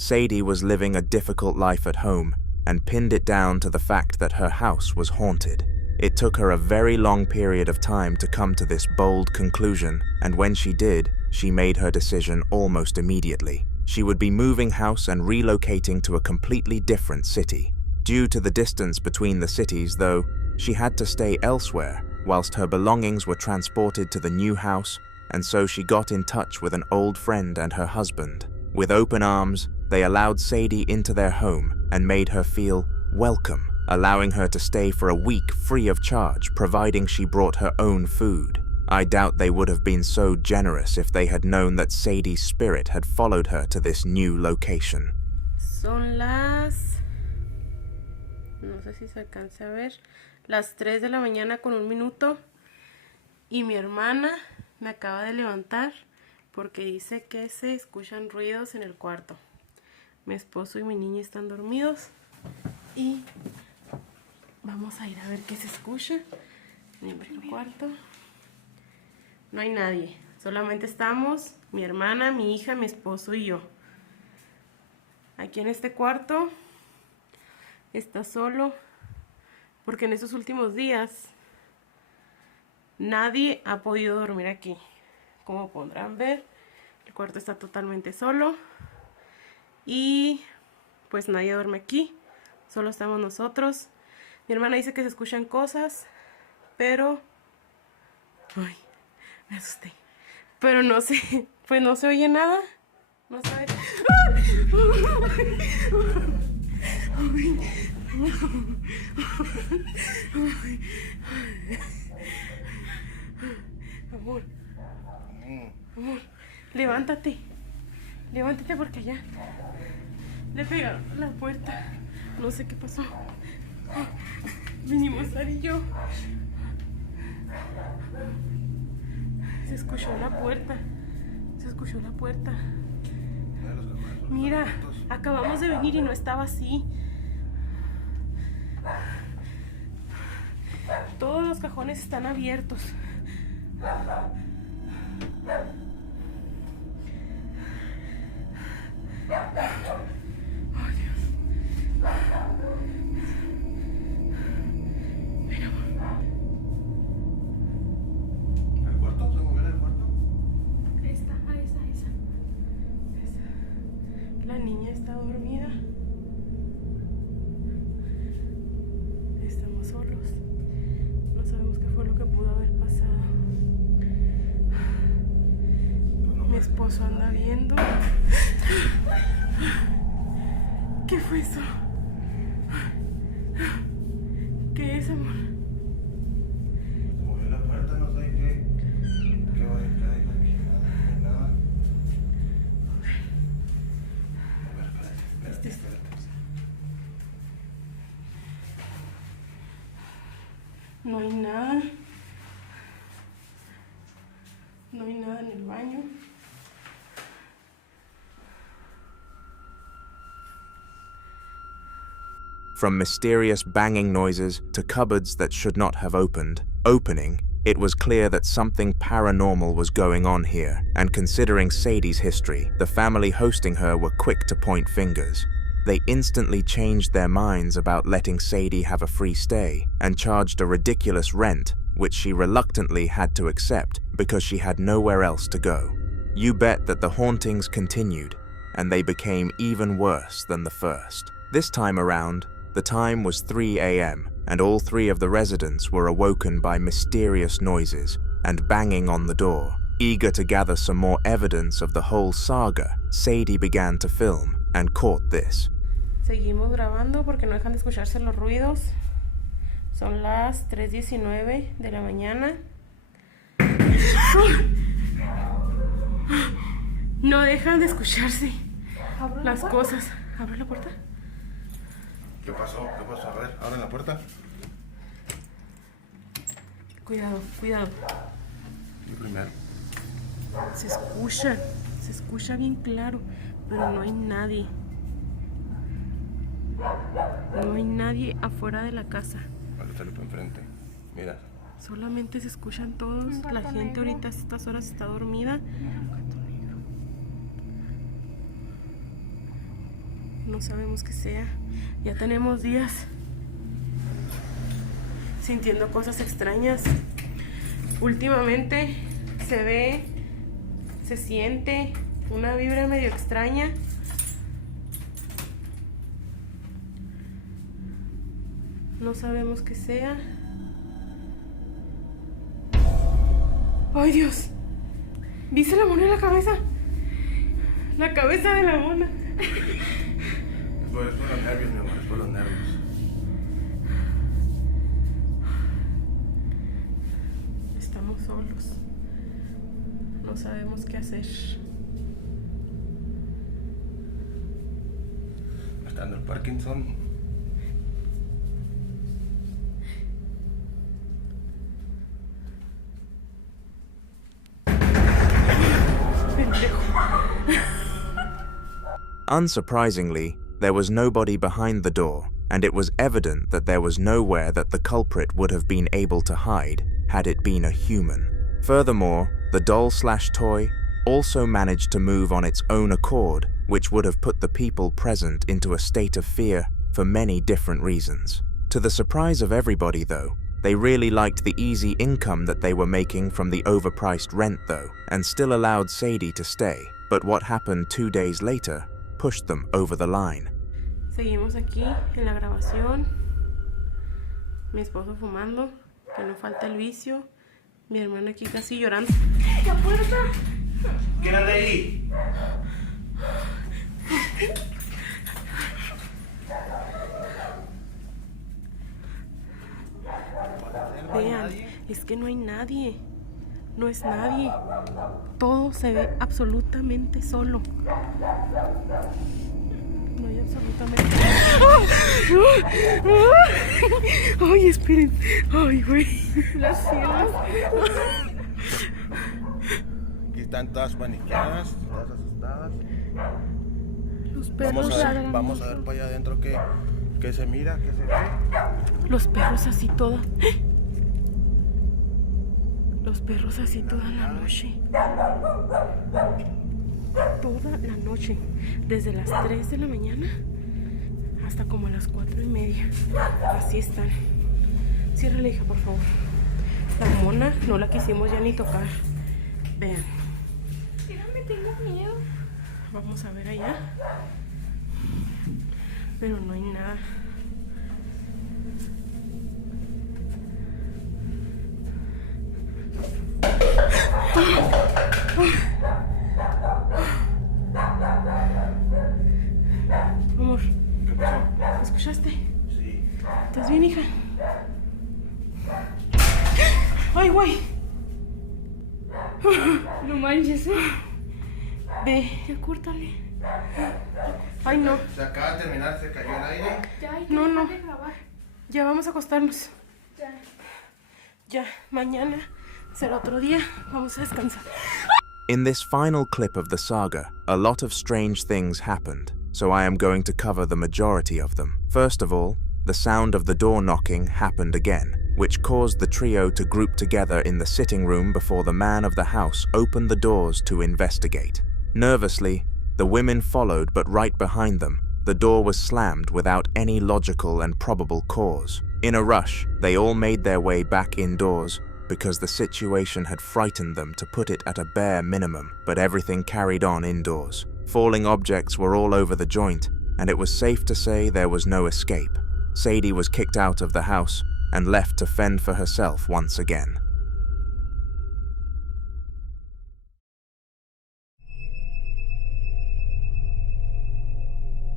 Sadi was living a difficult life at home and pinned it down to the fact that her house was haunted. It took her a very long period of time to come to this bold conclusion, and when she did, she made her decision almost immediately. She would be moving house and relocating to a completely different city. Due to the distance between the cities, though, she had to stay elsewhere whilst her belongings were transported to the new house, and so she got in touch with an old friend and her husband. With open arms, they allowed Sadi into their home and made her feel welcome, allowing her to stay for a week free of charge, providing she brought her own food. I doubt they would have been so generous if they had known that Sadi's spirit had followed her to this new location. Son las... no sé si se alcanza a ver, las 3 de la mañana con 1 minuto, y mi hermana me acaba de levantar porque dice que se escuchan ruidos en el cuarto. Mi esposo y mi niña están dormidos y vamos a ir a ver qué se escucha en el cuarto. No hay nadie, solamente estamos mi hermana, mi hija, mi esposo y yo. Aquí en este cuarto está solo porque en estos últimos días nadie ha podido dormir aquí. Como podrán ver, el cuarto está totalmente solo y pues nadie duerme aquí, solo estamos nosotros. Mi hermana dice que se escuchan cosas, pero... Ay, me asusté. Pero no sé, pues no se oye nada. No sabe. Amor, amor, levántate. Levántate porque ya le pegaron a la puerta. No sé qué pasó. Vinimos Sadi y yo. Se escuchó la puerta. Se escuchó la puerta. Mira, acabamos de venir y no estaba así. Todos los cajones están abiertos. Oh, Dios. Ven, amor. ¿El cuarto? ¿Se movió en el cuarto? Esa. La niña está dormida. Estamos solos. No sabemos qué fue lo que pudo haber pasado. Mi esposo anda viendo. ¿Qué fue eso? ¿Qué es, amor? Se movió la puerta, no sé qué. ¿Qué va a caer aquí? Nada. Espérate. No hay nada. No hay nada en el baño. From mysterious banging noises to cupboards that should not have opening, it was clear that something paranormal was going on here, and considering Sadi's history, the family hosting her were quick to point fingers. They instantly changed their minds about letting Sadi have a free stay, and charged a ridiculous rent, which she reluctantly had to accept because she had nowhere else to go. You bet that the hauntings continued, and they became even worse than the first. This time around, the time was 3 a.m., and all three of the residents were awoken by mysterious noises and banging on the door. Eager to gather some more evidence of the whole saga, Sadi began to film and caught this. Seguimos grabando porque no dejan de escucharse los ruidos. Son las 3:19 de la mañana. No dejan de escucharse las cosas. ¿Abre la puerta? ¿Qué pasó? A ver, abren la puerta. Cuidado. Yo primero. Se escucha bien claro, pero no hay nadie. No hay nadie afuera de la casa. Vale, sale para enfrente. Mira. Solamente se escuchan todos. La gente ahorita a estas horas está dormida. No sabemos qué sea. Ya tenemos días sintiendo cosas extrañas. Últimamente se siente una vibra medio extraña. No sabemos qué sea. ¡Ay, Dios! ¿Viste la mona en la cabeza? La cabeza de la mona. Es por los nervios, mi amor, es por los nervios. Estamos solos. No sabemos qué hacer. Me está dando el Parkinson. Unsurprisingly, there was nobody behind the door, and it was evident that there was nowhere that the culprit would have been able to hide had it been a human. Furthermore, the doll/toy also managed to move on its own accord, which would have put the people present into a state of fear for many different reasons. To the surprise of everybody though, they really liked the easy income that they were making from the overpriced rent though, and still allowed Sadi to stay. But what happened 2 days later pushed them over the line. Seguimos aquí en la grabación. Mi esposo fumando, que no falta el vicio. Mi hermana aquí casi llorando. ¡La puerta! Quédate ahí. Vean, es que no hay nadie. No es nadie. Todo se ve absolutamente solo. No hay absolutamente... ¡Ay, esperen! ¡Ay, güey! ¡Las cielas! Aquí están todas paniqueadas, todas asustadas. Los perros vamos a ver para allá adentro qué se mira, qué se ve. Los perros así toda... Los perros así toda la noche. Toda la noche. Desde las 3 de la mañana hasta como a las 4:30. Así están. Ciérrale, hija, por favor. La mona no la quisimos ya ni tocar. Vean. Déjame, tengo miedo. Vamos a ver allá. Pero no hay nada. Amor, ¿Qué pasó? ¿escuchaste? Sí. ¿Estás bien, hija? ¡Ay, güey! No manches. Ve, ya córtale. Ay, no. Se acaba de terminar, se cayó el aire. Ya hay que No, dejar no. de grabar. Ya vamos a acostarnos. Ya. Ya, mañana será otro día. Vamos a descansar. In this final clip of the saga, a lot of strange things happened, so I am going to cover the majority of them. First of all, the sound of the door knocking happened again, which caused the trio to group together in the sitting room before the man of the house opened the doors to investigate. Nervously, the women followed, but right behind them, the door was slammed without any logical and probable cause. In a rush, they all made their way back indoors because the situation had frightened them, to put it at a bare minimum, but everything carried on indoors. Falling objects were all over the joint, and it was safe to say there was no escape. Sadi was kicked out of the house and left to fend for herself once again.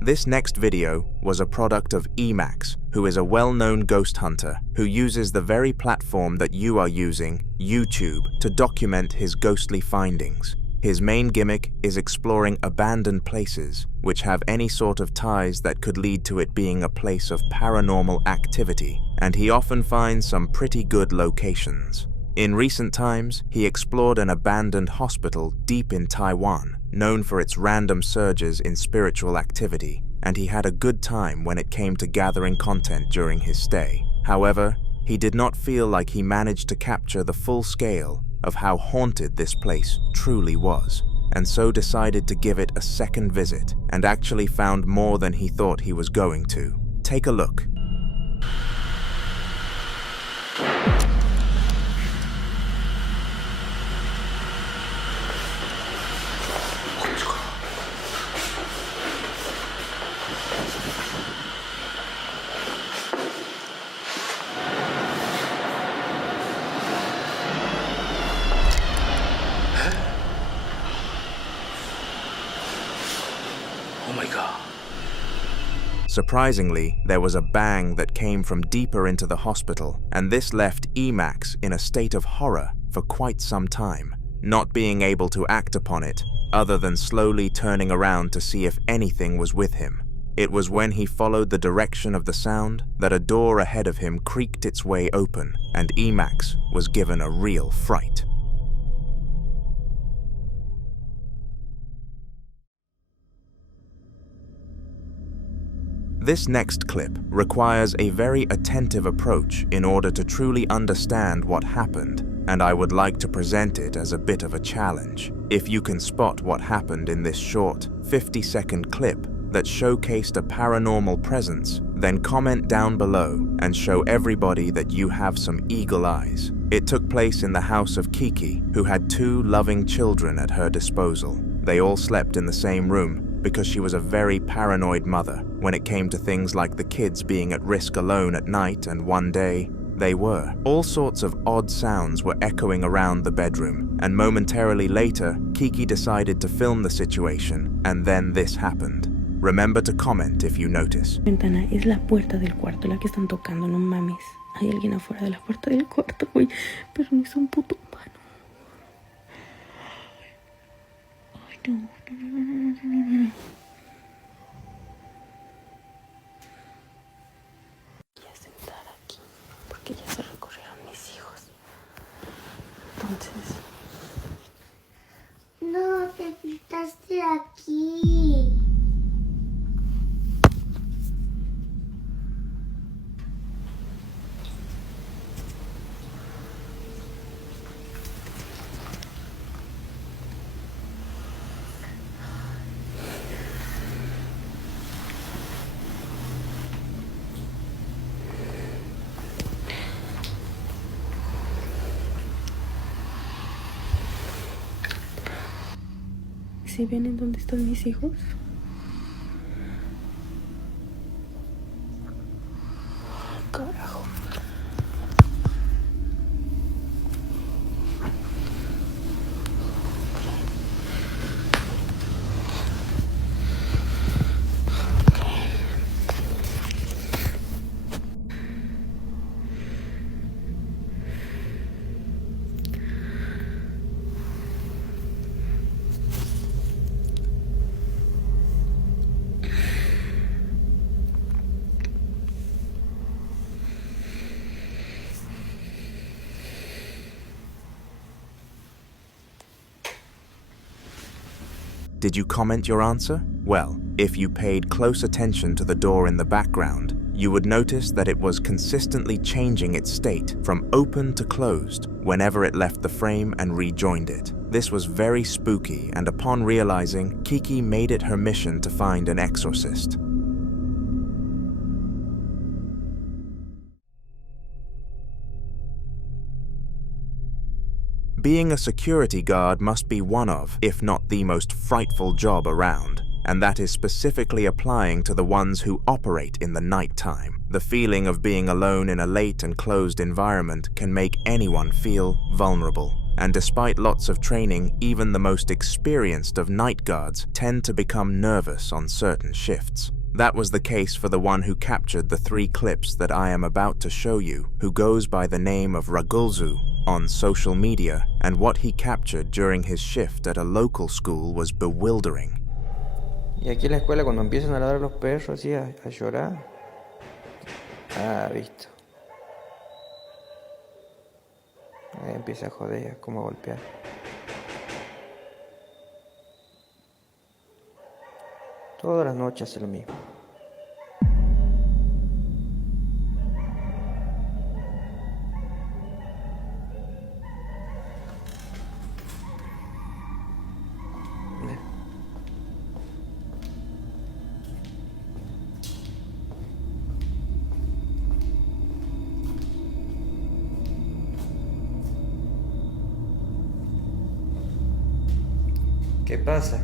This next video was a product of Emacs, who is a well-known ghost hunter who uses the very platform that you are using, YouTube, to document his ghostly findings. His main gimmick is exploring abandoned places which have any sort of ties that could lead to it being a place of paranormal activity, and he often finds some pretty good locations. In recent times, he explored an abandoned hospital deep in Taiwan, known for its random surges in spiritual activity, and he had a good time when it came to gathering content during his stay. However, he did not feel like he managed to capture the full scale of how haunted this place truly was, and so decided to give it a second visit, and actually found more than he thought he was going to. Take a look. Oh my god. Surprisingly, there was a bang that came from deeper into the hospital, and this left Emacs in a state of horror for quite some time, not being able to act upon it, other than slowly turning around to see if anything was with him. It was when he followed the direction of the sound that a door ahead of him creaked its way open, and Emacs was given a real fright. This next clip requires a very attentive approach in order to truly understand what happened, and I would like to present it as a bit of a challenge. If you can spot what happened in this short, 50-second clip that showcased a paranormal presence, then comment down below and show everybody that you have some eagle eyes. It took place in the house of Kiki, who had 2 loving children at her disposal. They all slept in the same room because she was a very paranoid mother when it came to things like the kids being at risk alone at night, and one day, they were. All sorts of odd sounds were echoing around the bedroom, and momentarily later, Kiki decided to film the situation, and then this happened. Remember to comment if you notice. Ventana es la puerta del cuarto, la que están tocando, no mames. Hay alguien afuera de la puerta del cuarto, güey, pero no es un puto humano. Ay, no. Voy a sentar aquí, porque ya se recorrieron mis hijos. Entonces... No, te pintaste aquí. ¿Sí ven en dónde están mis hijos? Carajo. Did you comment your answer? Well, if you paid close attention to the door in the background, you would notice that it was consistently changing its state from open to closed whenever it left the frame and rejoined it. This was very spooky, and upon realizing, Kiki made it her mission to find an exorcist. Being a security guard must be one of, if not the most frightful job around, and that is specifically applying to the ones who operate in the nighttime. The feeling of being alone in a late and closed environment can make anyone feel vulnerable, and despite lots of training, even the most experienced of night guards tend to become nervous on certain shifts. That was the case for the one who captured the 3 clips that I am about to show you, who goes by the name of Ragulu on social media, and what he captured during his shift at a local school was bewildering. Y aquí en la escuela cuando empiezan a ladrar los perros así a llorar. Ah, visto. Ahí empieza a joder, como a golpear. Todas las noches hace lo mismo. ¿Qué pasa?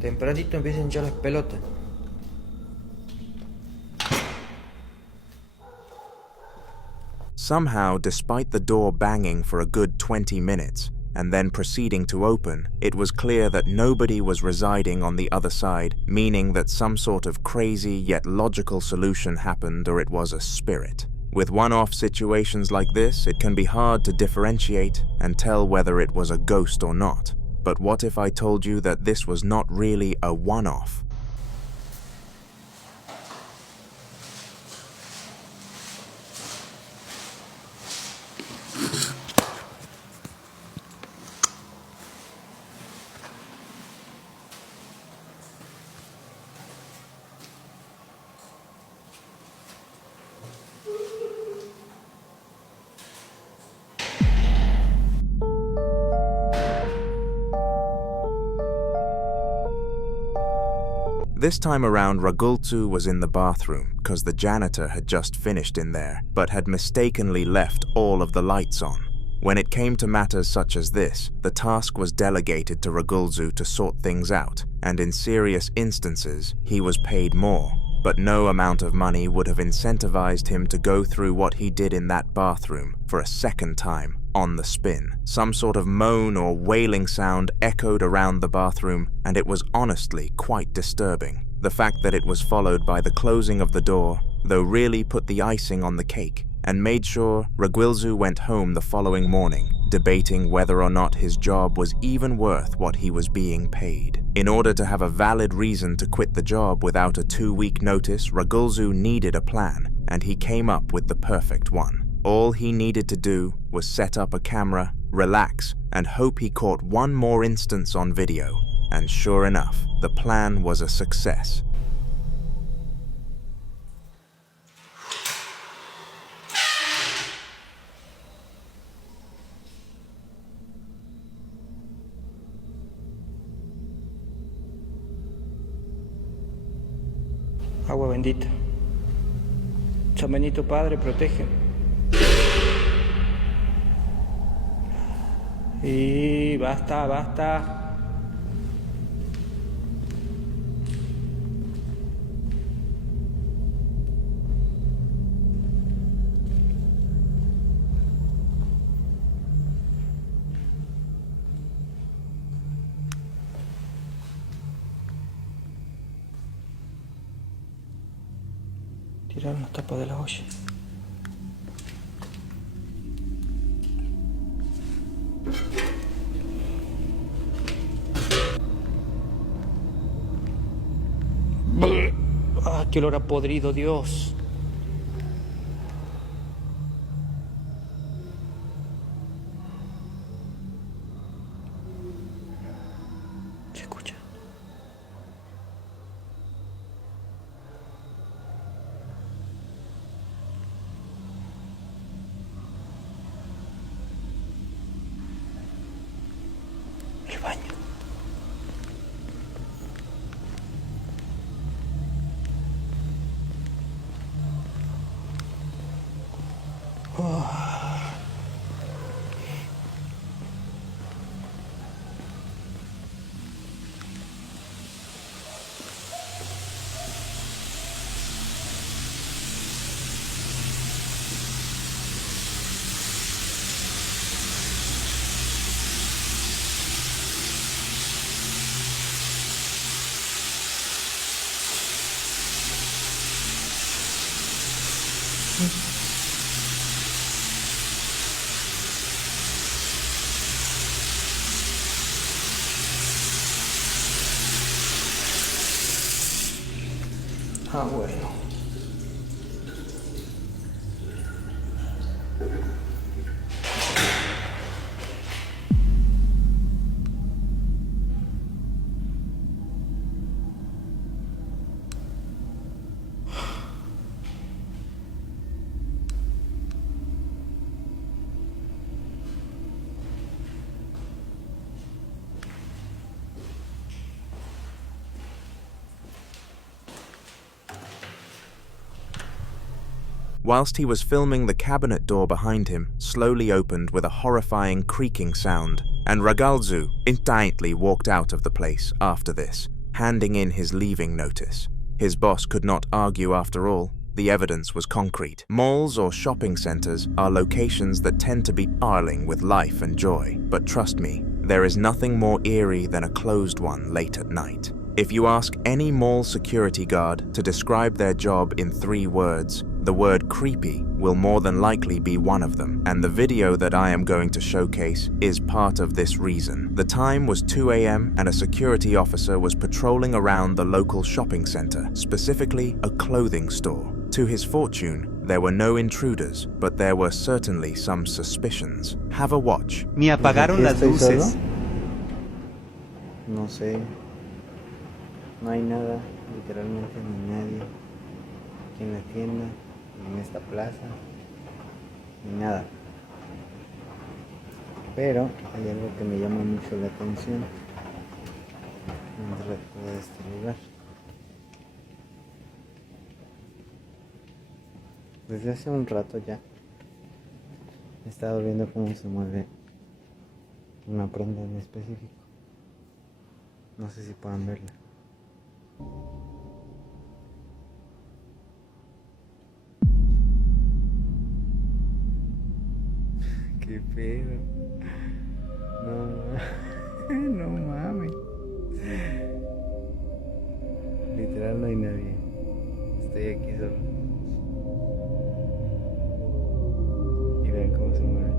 Tempranito empiezan a hinchar las pelotas. Somehow, despite the door banging for a good 20 minutes, and then proceeding to open, it was clear that nobody was residing on the other side, meaning that some sort of crazy yet logical solution happened, or it was a spirit. With one-off situations like this, it can be hard to differentiate and tell whether it was a ghost or not. But what if I told you that this was not really a one-off? This time around, Ragulu was in the bathroom because the janitor had just finished in there, but had mistakenly left all of the lights on. When it came to matters such as this, the task was delegated to Ragulu to sort things out, and in serious instances, he was paid more. But no amount of money would have incentivized him to go through what he did in that bathroom for a second time on the spin. Some sort of moan or wailing sound echoed around the bathroom, and it was honestly quite disturbing. The fact that it was followed by the closing of the door, though, really put the icing on the cake, and made sure Ragulu went home the following morning, debating whether or not his job was even worth what he was being paid. In order to have a valid reason to quit the job without a 2-week notice, Ragulu needed a plan, and he came up with the perfect one. All he needed to do was set up a camera, relax, and hope he caught one more instance on video. And sure enough, the plan was a success. Agua bendita. San Benito Padre, protege. Y basta, basta. Tiraron la tapa de la olla. ¡Ah, qué olor a podrido, Dios! ¿Se escucha? El baño. Ah, bueno. Whilst he was filming, the cabinet door behind him slowly opened with a horrifying creaking sound, and Ragulu instantly walked out of the place after this, handing in his leaving notice. His boss could not argue after all. The evidence was concrete. Malls or shopping centers are locations that tend to be darling with life and joy, but trust me, there is nothing more eerie than a closed one late at night. If you ask any mall security guard to describe their job in 3 words, the word creepy will more than likely be one of them, and the video that I am going to showcase is part of this reason. The time was 2 a.m. and a security officer was patrolling around the local shopping center, specifically a clothing store. To his fortune, there were no intruders, but there were certainly some suspicions. Have a watch. Ni apagaron las luces. No sé. No hay nada, literalmente ni nadie. Aquí en la tienda, en esta plaza, ni nada. Pero hay algo que me llama mucho la atención dentro de este lugar. Desde hace un rato ya he estado viendo cómo se mueve una prenda en específico. No sé si puedan verla. Qué pedo. No mames. Literal no hay nadie. Estoy aquí solo. Y vean cómo se mueve.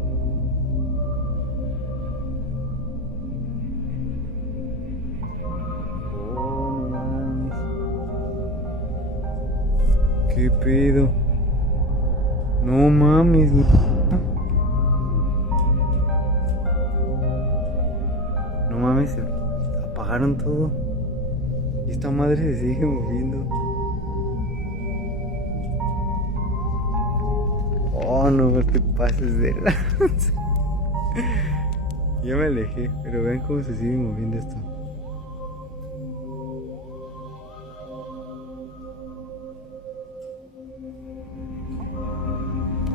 Oh, no mames. Qué pedo. No mames. No mames, se apagaron todo. Y esta madre se sigue moviendo. Oh, no te pases de lanza. Ya me alejé, pero ven cómo se sigue moviendo esto.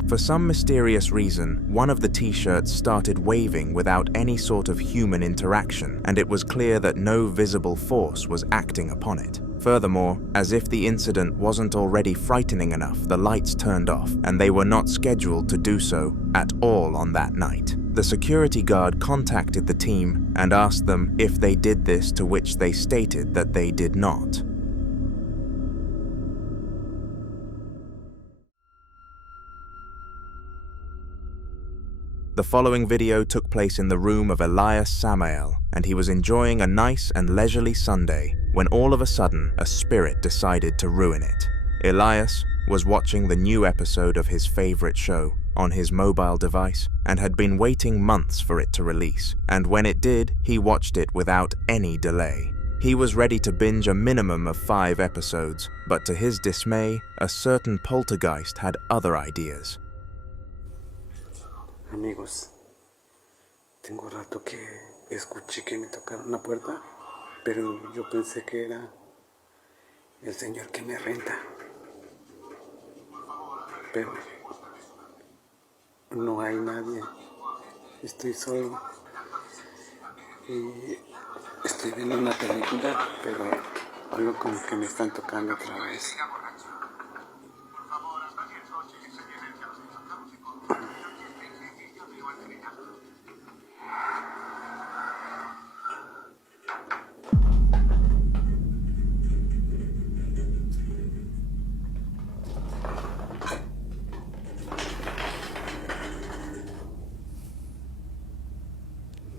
For some mysterious reason, one of the t-shirts started waving without any sort of human interaction, and it was clear that no visible force was acting upon it. Furthermore, as if the incident wasn't already frightening enough, the lights turned off, and they were not scheduled to do so at all on that night. The security guard contacted the team and asked them if they did this, to which they stated that they did not. The following video took place in the room of Elias Samael, and he was enjoying a nice and leisurely Sunday when all of a sudden a spirit decided to ruin it. Elias was watching the new episode of his favorite show on his mobile device and had been waiting months for it to release, and when it did, he watched it without any delay. He was ready to binge a minimum of 5 episodes, but to his dismay, a certain poltergeist had other ideas. Amigos, tengo rato que escuché que me tocaron la puerta, pero yo pensé que era el señor que me renta. Pero no hay nadie, estoy solo y estoy viendo una película, pero algo como que me están tocando otra vez.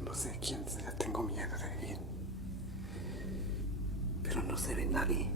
No sé quién sea, tengo miedo de ir, pero no se ve nadie.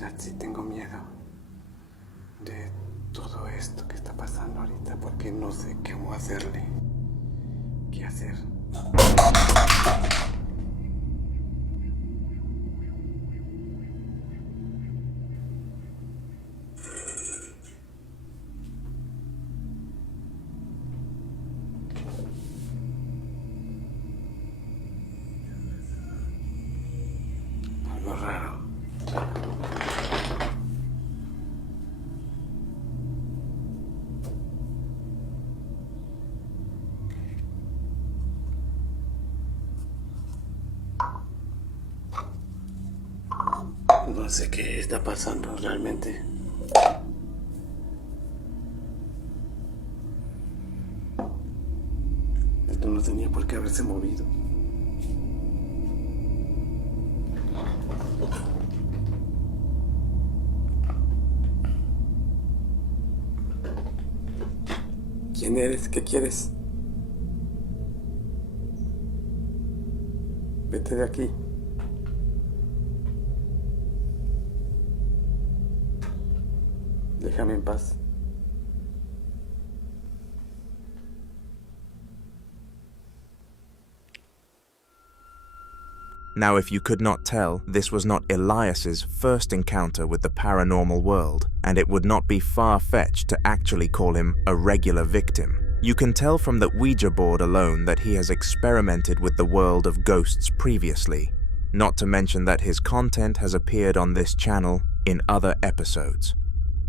verdad sí tengo miedo de todo esto que está pasando ahorita porque no sé cómo hacerle. ¿Qué hacer? Algo raro. No sé qué está pasando realmente. Esto no tenía por qué haberse movido. ¿Quién eres? ¿Qué quieres? Vete de aquí. Déjame en paz. Now, if you could not tell, this was not Elias's first encounter with the paranormal world, and it would not be far-fetched to actually call him a regular victim. You can tell from the Ouija board alone that he has experimented with the world of ghosts previously, not to mention that his content has appeared on this channel in other episodes.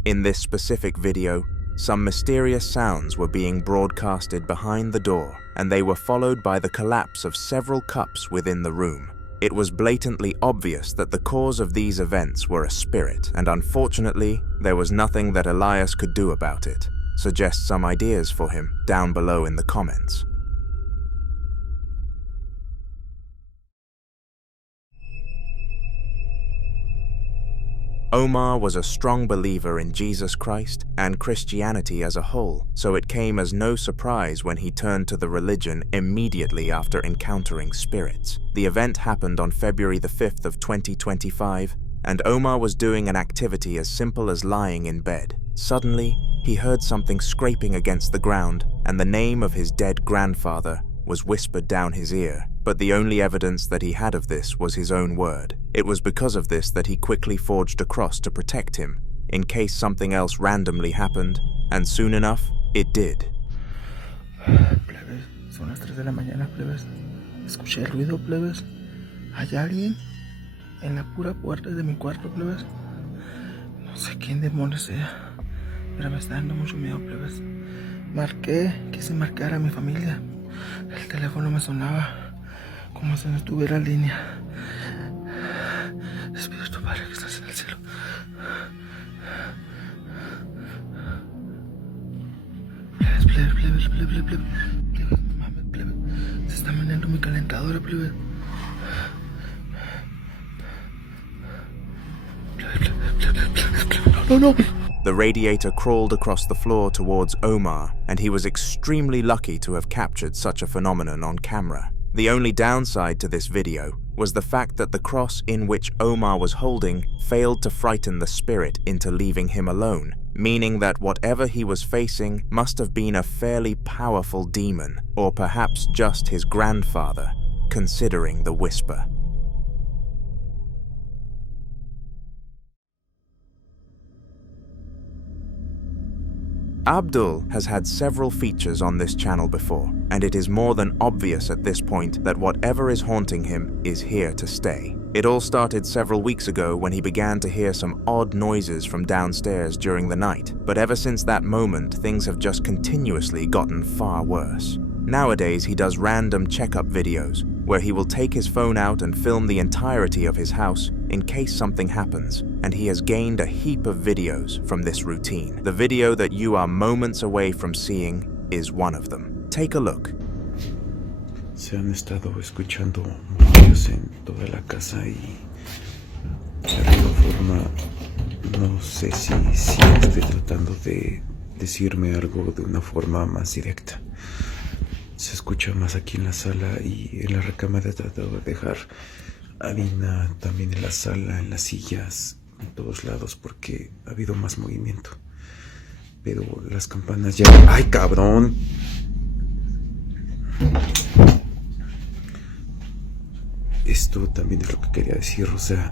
In this specific video, some mysterious sounds were being broadcasted behind the door, and they were followed by the collapse of several cups within the room. It was blatantly obvious that the cause of these events were a spirit, and unfortunately, there was nothing that Elias could do about it. Suggest some ideas for him down below in the comments. Omar was a strong believer in Jesus Christ and Christianity as a whole, so it came as no surprise when he turned to the religion immediately after encountering spirits. The event happened on February the 5th of 2025, and Omar was doing an activity as simple as lying in bed. Suddenly, he heard something scraping against the ground, and the name of his dead grandfather was whispered down his ear, but the only evidence that he had of this was his own word. It was because of this that he quickly forged a cross to protect him, in case something else randomly happened, and soon enough, it did. Plebes, son las 3 de la mañana, plebes. Escuché el ruido, plebes. ¿Hay alguien en la pura puerta de mi cuarto, plebes? No sé quién demonios sea, pero me está dando mucho miedo, plebes. Quise marcar a mi familia. El teléfono me sonaba como si no estuviera en línea. Espíritu Padre que estás en el cielo. Plebes, no mames, plebes. Se está meneando mi calentadora, plebes. No. The radiator crawled across the floor towards Omar, and he was extremely lucky to have captured such a phenomenon on camera. The only downside to this video was the fact that the cross in which Omar was holding failed to frighten the spirit into leaving him alone, meaning that whatever he was facing must have been a fairly powerful demon, or perhaps just his grandfather, considering the whisper. Abdul has had several features on this channel before, and it is more than obvious at this point that whatever is haunting him is here to stay. It all started several weeks ago when he began to hear some odd noises from downstairs during the night, but ever since that moment, things have just continuously gotten far worse. Nowadays, he does random checkup videos, where he will take his phone out and film the entirety of his house in case something happens, and he has gained a heap of videos from this routine. The video that you are moments away from seeing is one of them. Take a look. Se han estado escuchando ruidos en toda la casa y de alguna forma no sé si esté tratando de decirme algo de una forma más directa. Se escucha más aquí en la sala y en la recámara he tratado de dejar harina también en la sala, en las sillas, en todos lados porque ha habido más movimiento. Pero las campanas ya... ¡Ay, cabrón! Esto también es lo que quería decir, o sea,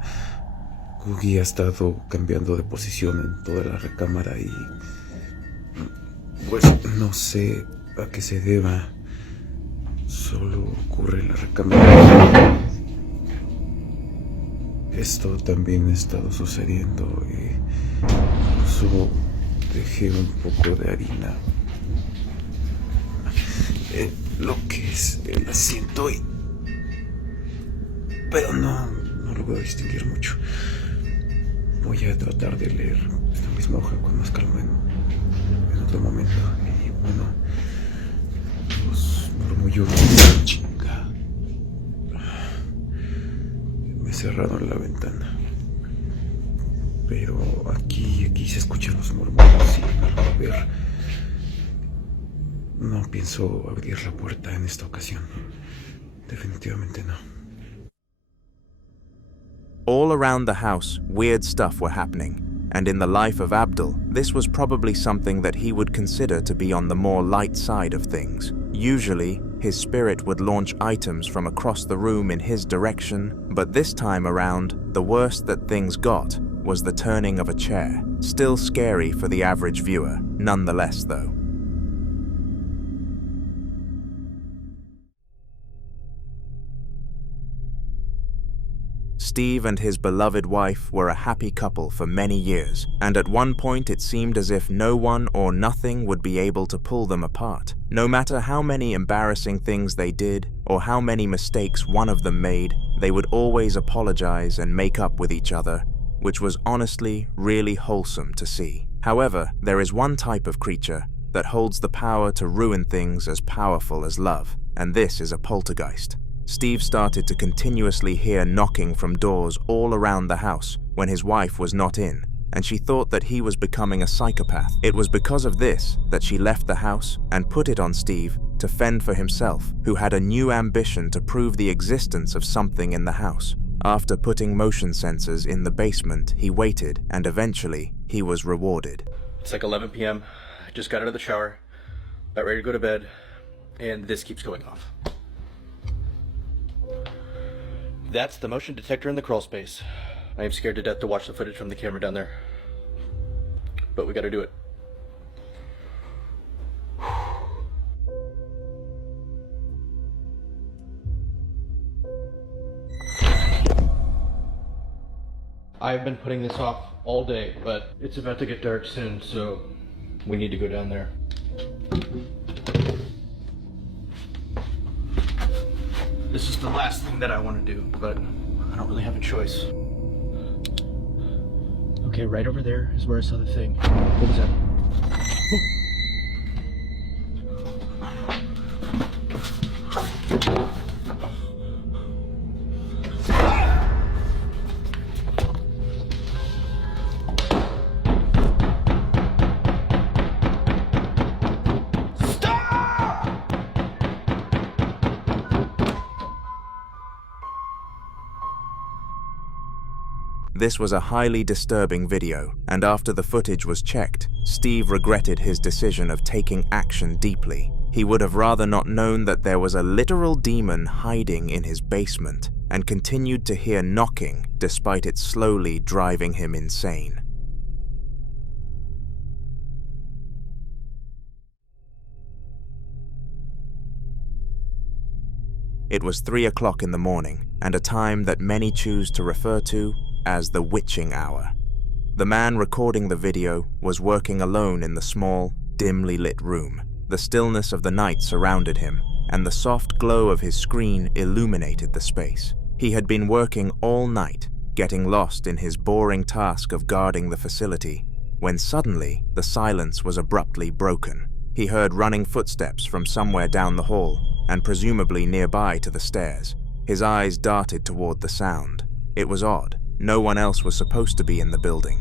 Kiki ha estado cambiando de posición en toda la recámara y... pues no sé a qué se deba. Solo ocurre en la recámara. Esto también ha estado sucediendo y incluso dejé un poco de harina en lo que es el asiento y... pero no lo voy a distinguir mucho. Voy a tratar de leer esta misma hoja con más calma en otro momento. Y bueno, los murmullos... Chica. Me cerraron la ventana. Pero aquí se escuchan los murmullos y a ver, no pienso abrir la puerta en esta ocasión. Definitivamente no. All around the house, weird stuff were happening, and in the life of Abdul, this was probably something that he would consider to be on the more light side of things. Usually, his spirit would launch items from across the room in his direction, but this time around, the worst that things got was the turning of a chair. Still scary for the average viewer, nonetheless though. Steve and his beloved wife were a happy couple for many years, and at one point it seemed as if no one or nothing would be able to pull them apart. No matter how many embarrassing things they did, or how many mistakes one of them made, they would always apologize and make up with each other, which was honestly really wholesome to see. However, there is one type of creature that holds the power to ruin things as powerful as love, and this is a poltergeist. Steve started to continuously hear knocking from doors all around the house when his wife was not in, and she thought that he was becoming a psychopath. It was because of this that she left the house and put it on Steve to fend for himself, who had a new ambition to prove the existence of something in the house. After putting motion sensors in the basement, he waited, and eventually, he was rewarded. It's like 11 p.m. I just got out of the shower, about ready to go to bed, and this keeps going off. That's the motion detector in the crawl space. I am scared to death to watch the footage from the camera down there. But we gotta do it. I've been putting this off all day, but it's about to get dark soon, so we need to go down there. This is the last thing that I want to do, but I don't really have a choice. Okay, right over there is where I saw the thing. What was that? This was a highly disturbing video, and after the footage was checked, Steve regretted his decision of taking action deeply. He would have rather not known that there was a literal demon hiding in his basement, and continued to hear knocking despite it slowly driving him insane. It was 3 o'clock in the morning, and a time that many choose to refer to as the witching hour. The man recording the video was working alone in the small, dimly lit room. The stillness of the night surrounded him, and the soft glow of his screen illuminated the space. He had been working all night, getting lost in his boring task of guarding the facility, when suddenly the silence was abruptly broken. He heard running footsteps from somewhere down the hall, and presumably nearby to the stairs. His eyes darted toward the sound. It was odd. No one else was supposed to be in the building.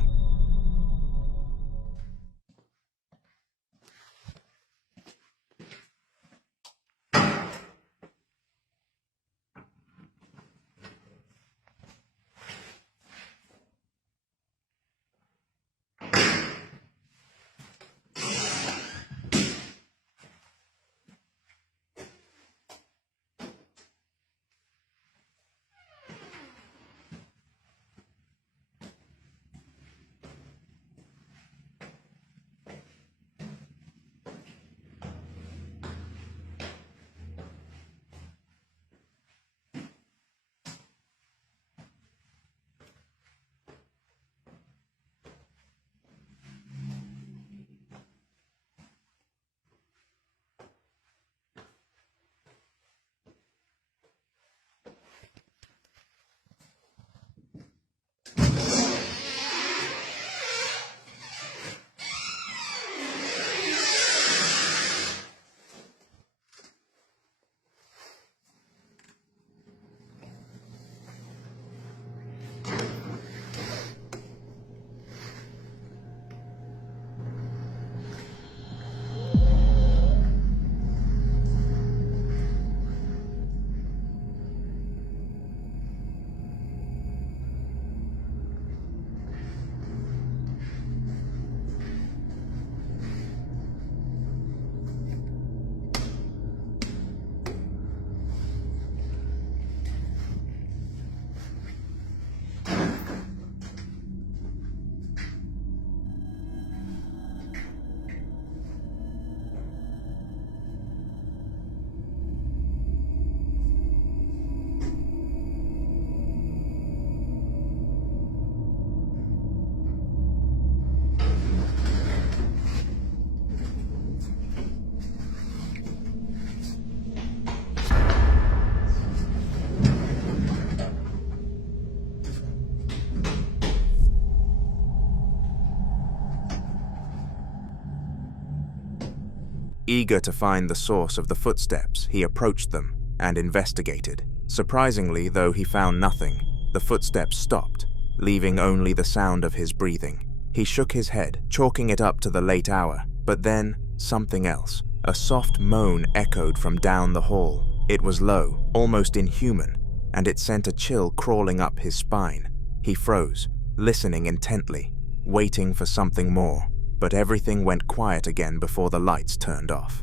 Eager to find the source of the footsteps, he approached them and investigated. Surprisingly, though he found nothing, the footsteps stopped, leaving only the sound of his breathing. He shook his head, chalking it up to the late hour, but then something else. A soft moan echoed from down the hall. It was low, almost inhuman, and it sent a chill crawling up his spine. He froze, listening intently, waiting for something more, but everything went quiet again before the lights turned off.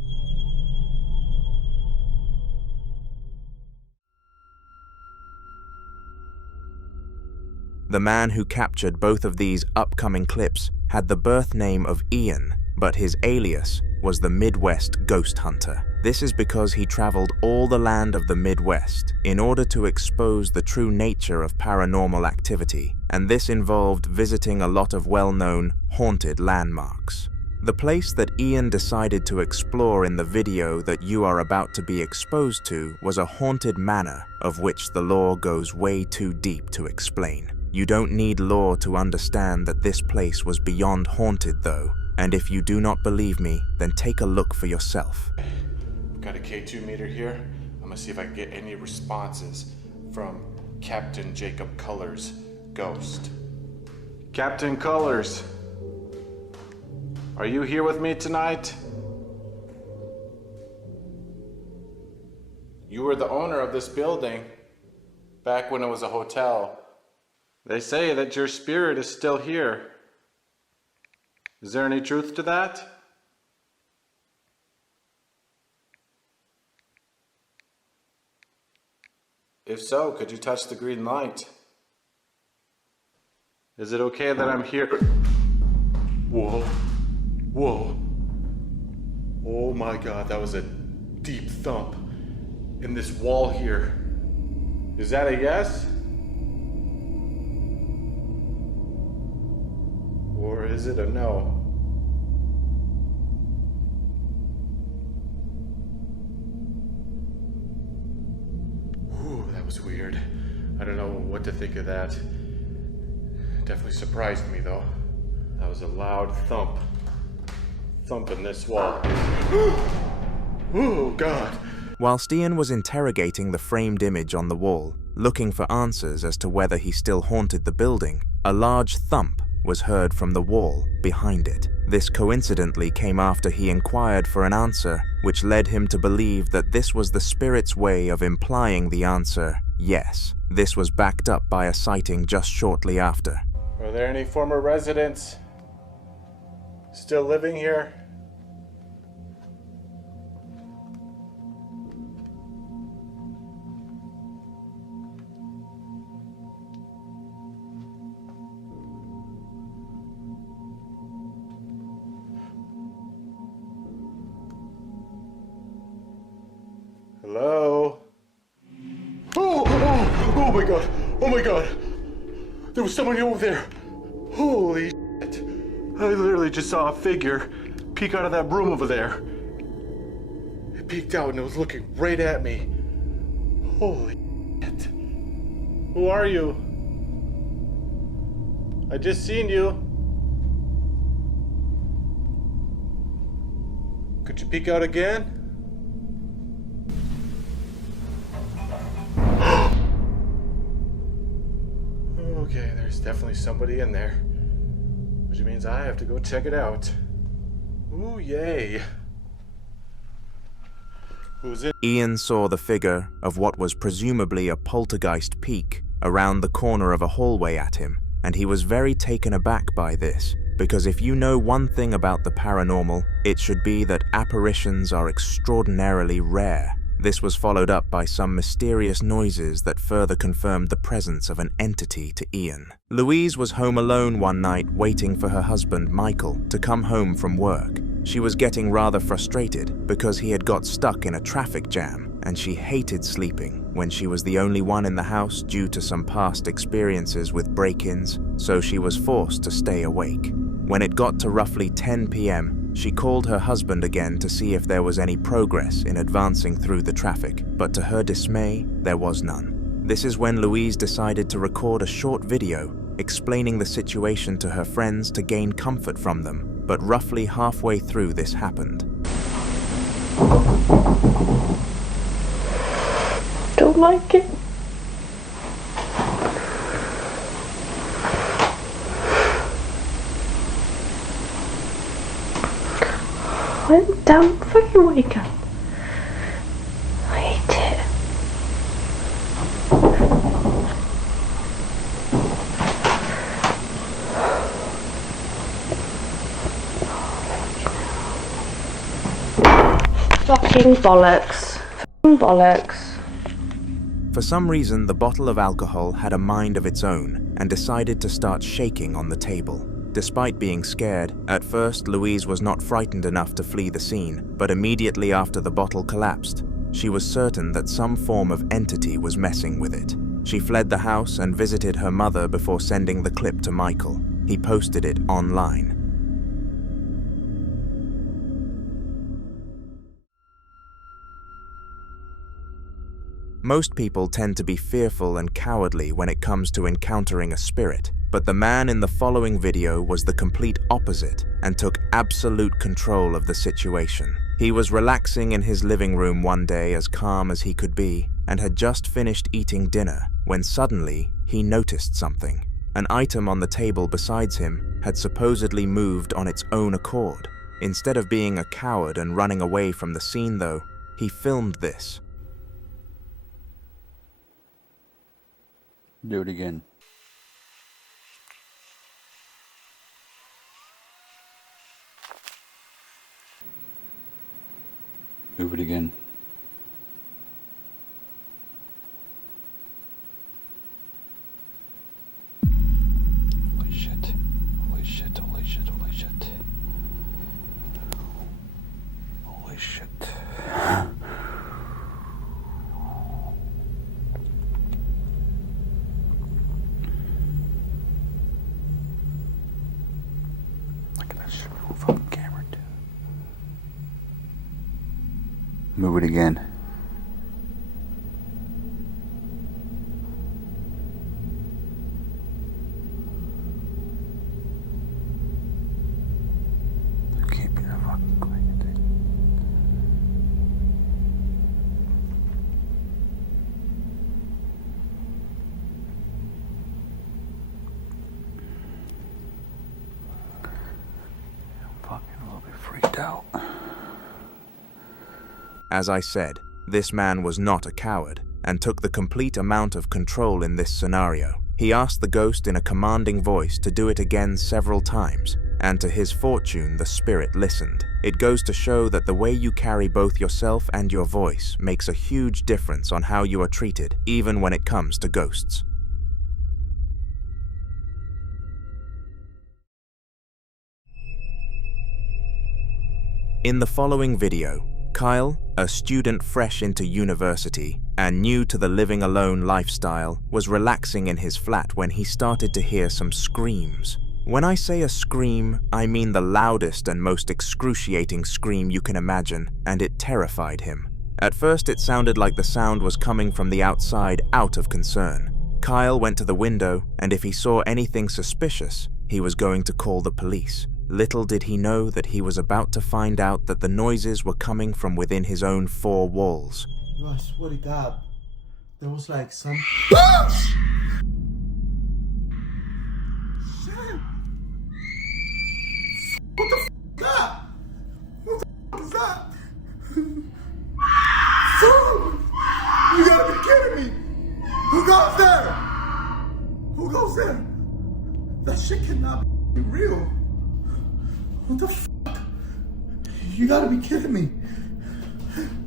The man who captured both of these upcoming clips had the birth name of Ian, but his alias was the Midwest Ghost Hunter. This is because he traveled all the land of the Midwest in order to expose the true nature of paranormal activity, and this involved visiting a lot of well-known haunted landmarks. The place that Ian decided to explore in the video that you are about to be exposed to was a haunted manor of which the lore goes way too deep to explain. You don't need lore to understand that this place was beyond haunted though, and if you do not believe me, then take a look for yourself. Got a K2 meter here. I'm gonna see if I can get any responses from Captain Jacob Colors' ghost. Captain Colors, are you here with me tonight? You were the owner of this building back when it was a hotel. They say that your spirit is still here. Is there any truth to that? If so, could you touch the green light? Is it okay that I'm here? Whoa. Whoa. Oh my God, that was a deep thump in this wall here. Is that a yes? Or is it a no? Ooh, that was weird. I don't know what to think of that. Definitely surprised me though. That was a loud thump. Thump in this wall. Oh God. Whilst Ian was interrogating the framed image on the wall, looking for answers as to whether he still haunted the building, a large thump was heard from the wall behind it. This coincidentally came after he inquired for an answer, which led him to believe that this was the spirit's way of implying the answer, yes. This was backed up by a sighting just shortly after. Are there any former residents still living here? Hello? Oh my God! Oh my God! There was somebody over there! Holy shit! I literally just saw a figure peek out of that room over there. It peeked out and it was looking right at me. Holy shit. Who are you? I just seen you. Could you peek out again? Okay, there's definitely somebody in there, which means I have to go check it out. Ooh, yay. Who's in? Ian saw the figure of what was presumably a poltergeist peek around the corner of a hallway at him, and he was very taken aback by this, because if you know one thing about the paranormal, it should be that apparitions are extraordinarily rare. This was followed up by some mysterious noises that further confirmed the presence of an entity to Ian. Louise was home alone one night waiting for her husband, Michael, to come home from work. She was getting rather frustrated because he had got stuck in a traffic jam, and she hated sleeping when she was the only one in the house due to some past experiences with break-ins, so she was forced to stay awake. When it got to roughly 10 p.m., she called her husband again to see if there was any progress in advancing through the traffic, but to her dismay, there was none. This is when Louise decided to record a short video explaining the situation to her friends to gain comfort from them, but roughly halfway through this happened. Don't like it. I'm down, fucking wake up. I hate it. Fucking bollocks. Fucking bollocks. For some reason, the bottle of alcohol had a mind of its own and decided to start shaking on the table. Despite being scared, at first Louise was not frightened enough to flee the scene, but immediately after the bottle collapsed, she was certain that some form of entity was messing with it. She fled the house and visited her mother before sending the clip to Michael. He posted it online. Most people tend to be fearful and cowardly when it comes to encountering a spirit, but the man in the following video was the complete opposite and took absolute control of the situation. He was relaxing in his living room one day as calm as he could be and had just finished eating dinner when suddenly he noticed something. An item on the table beside him had supposedly moved on its own accord. Instead of being a coward and running away from the scene though, he filmed this. Do it again. Move it again. Holy shit. Holy shit, holy shit, holy shit. Holy shit. Look at that shit on fucking camera, dude. Move it again. Can't be that fucking quick, dude. I'm fucking a little bit freaked out. As I said, this man was not a coward and took the complete amount of control in this scenario. He asked the ghost in a commanding voice to do it again several times, and to his fortune, the spirit listened. It goes to show that the way you carry both yourself and your voice makes a huge difference on how you are treated, even when it comes to ghosts. In the following video, Kyle, a student fresh into university and new to the living alone lifestyle, was relaxing in his flat when he started to hear some screams. When I say a scream, I mean the loudest and most excruciating scream you can imagine, and it terrified him. At first it sounded like the sound was coming from the outside out of concern. Kyle went to the window, and if he saw anything suspicious, he was going to call the police. Little did he know that he was about to find out that the noises were coming from within his own four walls. Yo, I swear to God, there was like some... Shit! What the f*** is that? What the f*** is that? You gotta be kidding me! Who goes there? Who goes there? That shit cannot be real. What the f***? You gotta be kidding me.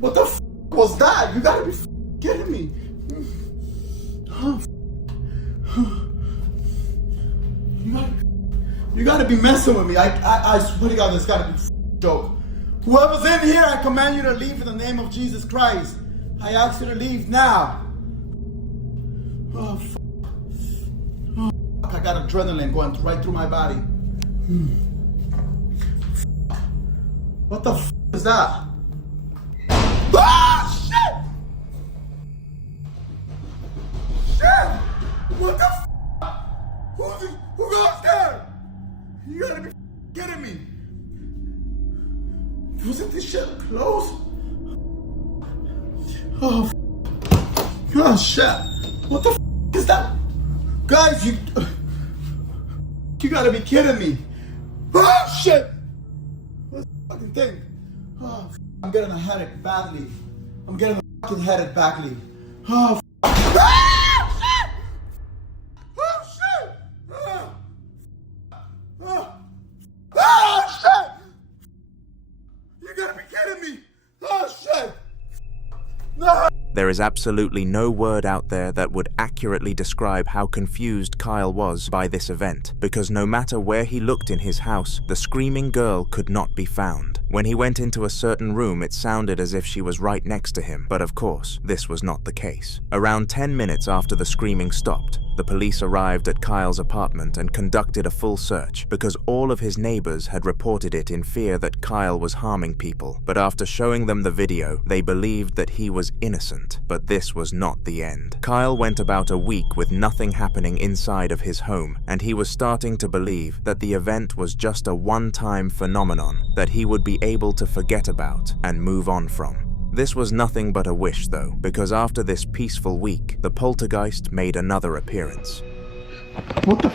What the f*** was that? You gotta be kidding me. Oh, you gotta be messing with me. I swear to God, this gotta be a joke. Whoever's in here, I command you to leave in the name of Jesus Christ. I ask you to leave now. Oh, fuck. Oh, fuck. I got adrenaline going right through my body. What the f*** is that? Ah, shit! Shit! What the f***? Who goes there? You gotta be kidding me. Wasn't this shit close? Oh, oh shit. What the is that? Guys, you gotta be kidding me. Oh shit. What's the fucking thing? Oh, I'm getting a headache badly. I'm getting a fucking headache badly. Oh, There is absolutely no word out there that would accurately describe how confused Kyle was by this event, because no matter where he looked in his house, the screaming girl could not be found. When he went into a certain room, it sounded as if she was right next to him, but of course, this was not the case. Around 10 minutes after the screaming stopped, the police arrived at Kyle's apartment and conducted a full search because all of his neighbors had reported it in fear that Kyle was harming people. But after showing them the video, they believed that he was innocent. But this was not the end. Kyle went about a week with nothing happening inside of his home, and he was starting to believe that the event was just a one-time phenomenon that he would be able to forget about and move on from. This was nothing but a wish though, because after this peaceful week, the poltergeist made another appearance. What the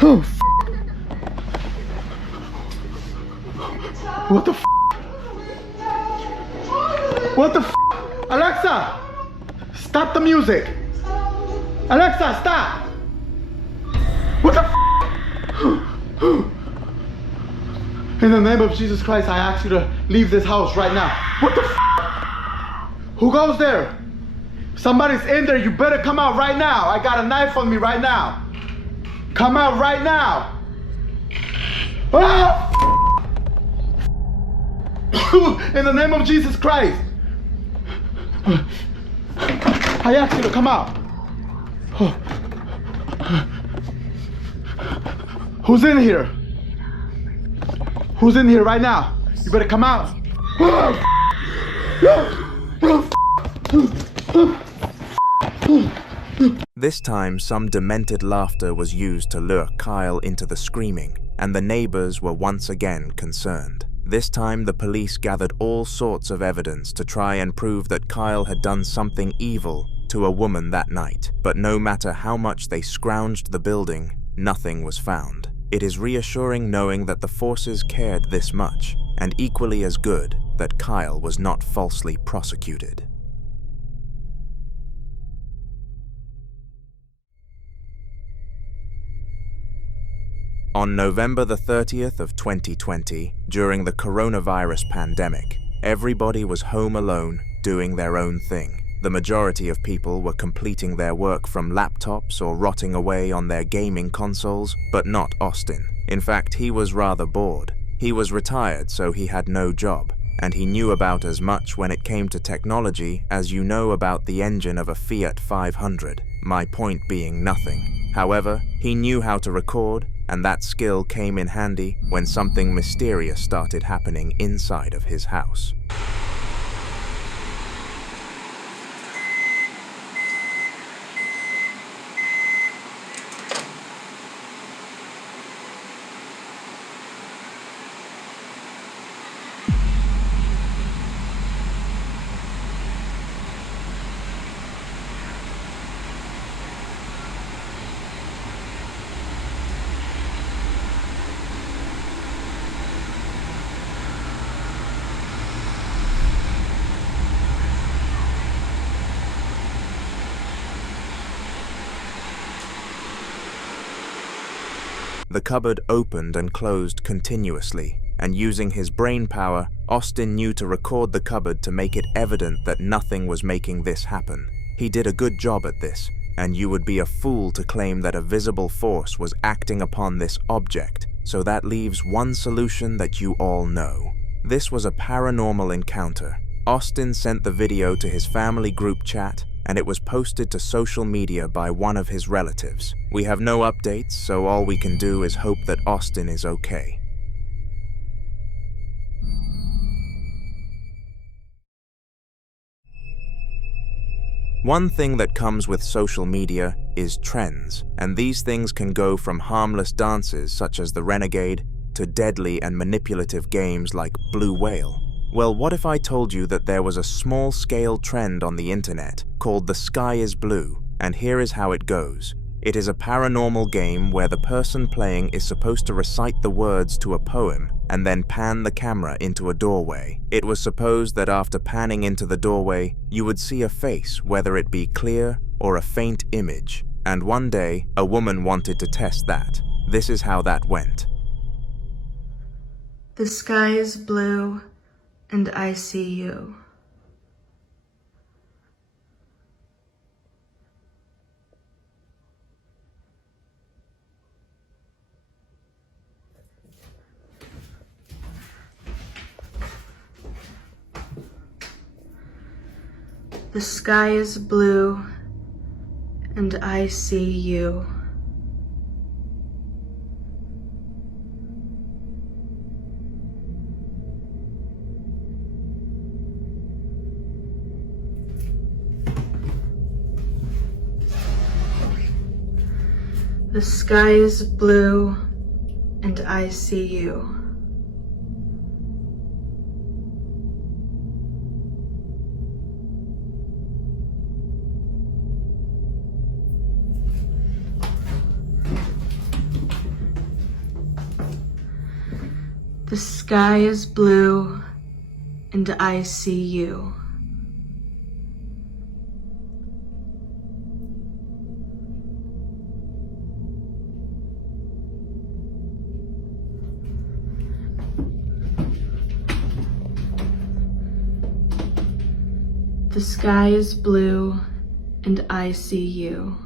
Oh, What the What the Alexa! Stop the music! Alexa, stop! What the In the name of Jesus Christ, I ask you to leave this house right now. What the Who goes there? Somebody's in there, you better come out right now. I got a knife on me right now. Come out right now. Ah! In the name of Jesus Christ. I ask you to come out. Who's in here? Who's in here right now? You better come out. This time, some demented laughter was used to lure Kyle into the screaming, and the neighbors were once again concerned. This time, the police gathered all sorts of evidence to try and prove that Kyle had done something evil to a woman that night. But no matter how much they scrounged the building, nothing was found. It is reassuring knowing that the forces cared this much, and equally as good that Kyle was not falsely prosecuted. On November the 30th of 2020, during the coronavirus pandemic, everybody was home alone, doing their own thing. The majority of people were completing their work from laptops or rotting away on their gaming consoles, but not Austin. In fact, he was rather bored. He was retired, so he had no job, and he knew about as much when it came to technology as you know about the engine of a Fiat 500, my point being nothing. However, he knew how to record, and that skill came in handy when something mysterious started happening inside of his house. The cupboard opened and closed continuously, and using his brain power, Austin knew to record the cupboard to make it evident that nothing was making this happen. He did a good job at this, and you would be a fool to claim that a visible force was acting upon this object, so that leaves one solution that you all know. This was a paranormal encounter. Austin sent the video to his family group chat, and it was posted to social media by one of his relatives. We have no updates, so all we can do is hope that Austin is okay. One thing that comes with social media is trends, and these things can go from harmless dances such as the Renegade to deadly and manipulative games like Blue Whale. Well, what if I told you that there was a small-scale trend on the internet called The Sky is Blue, and here is how it goes. It is a paranormal game where the person playing is supposed to recite the words to a poem and then pan the camera into a doorway. It was supposed that after panning into the doorway, you would see a face, whether it be clear or a faint image. And one day, a woman wanted to test that. This is how that went. The sky is blue, and I see you. The sky is blue, and I see you. The sky is blue, and I see you. The sky is blue, and I see you. The sky is blue, and I see you.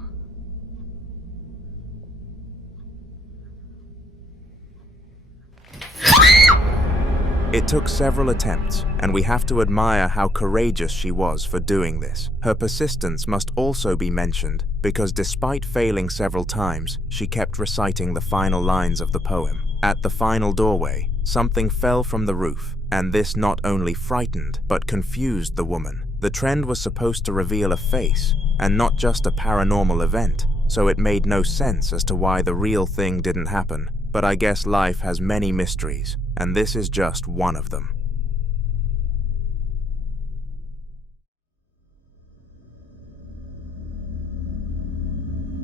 It took several attempts, and we have to admire how courageous she was for doing this. Her persistence must also be mentioned, because despite failing several times, she kept reciting the final lines of the poem. At the final doorway, something fell from the roof, and this not only frightened, but confused the woman. The trend was supposed to reveal a face, and not just a paranormal event, so it made no sense as to why the real thing didn't happen. But I guess life has many mysteries, and this is just one of them.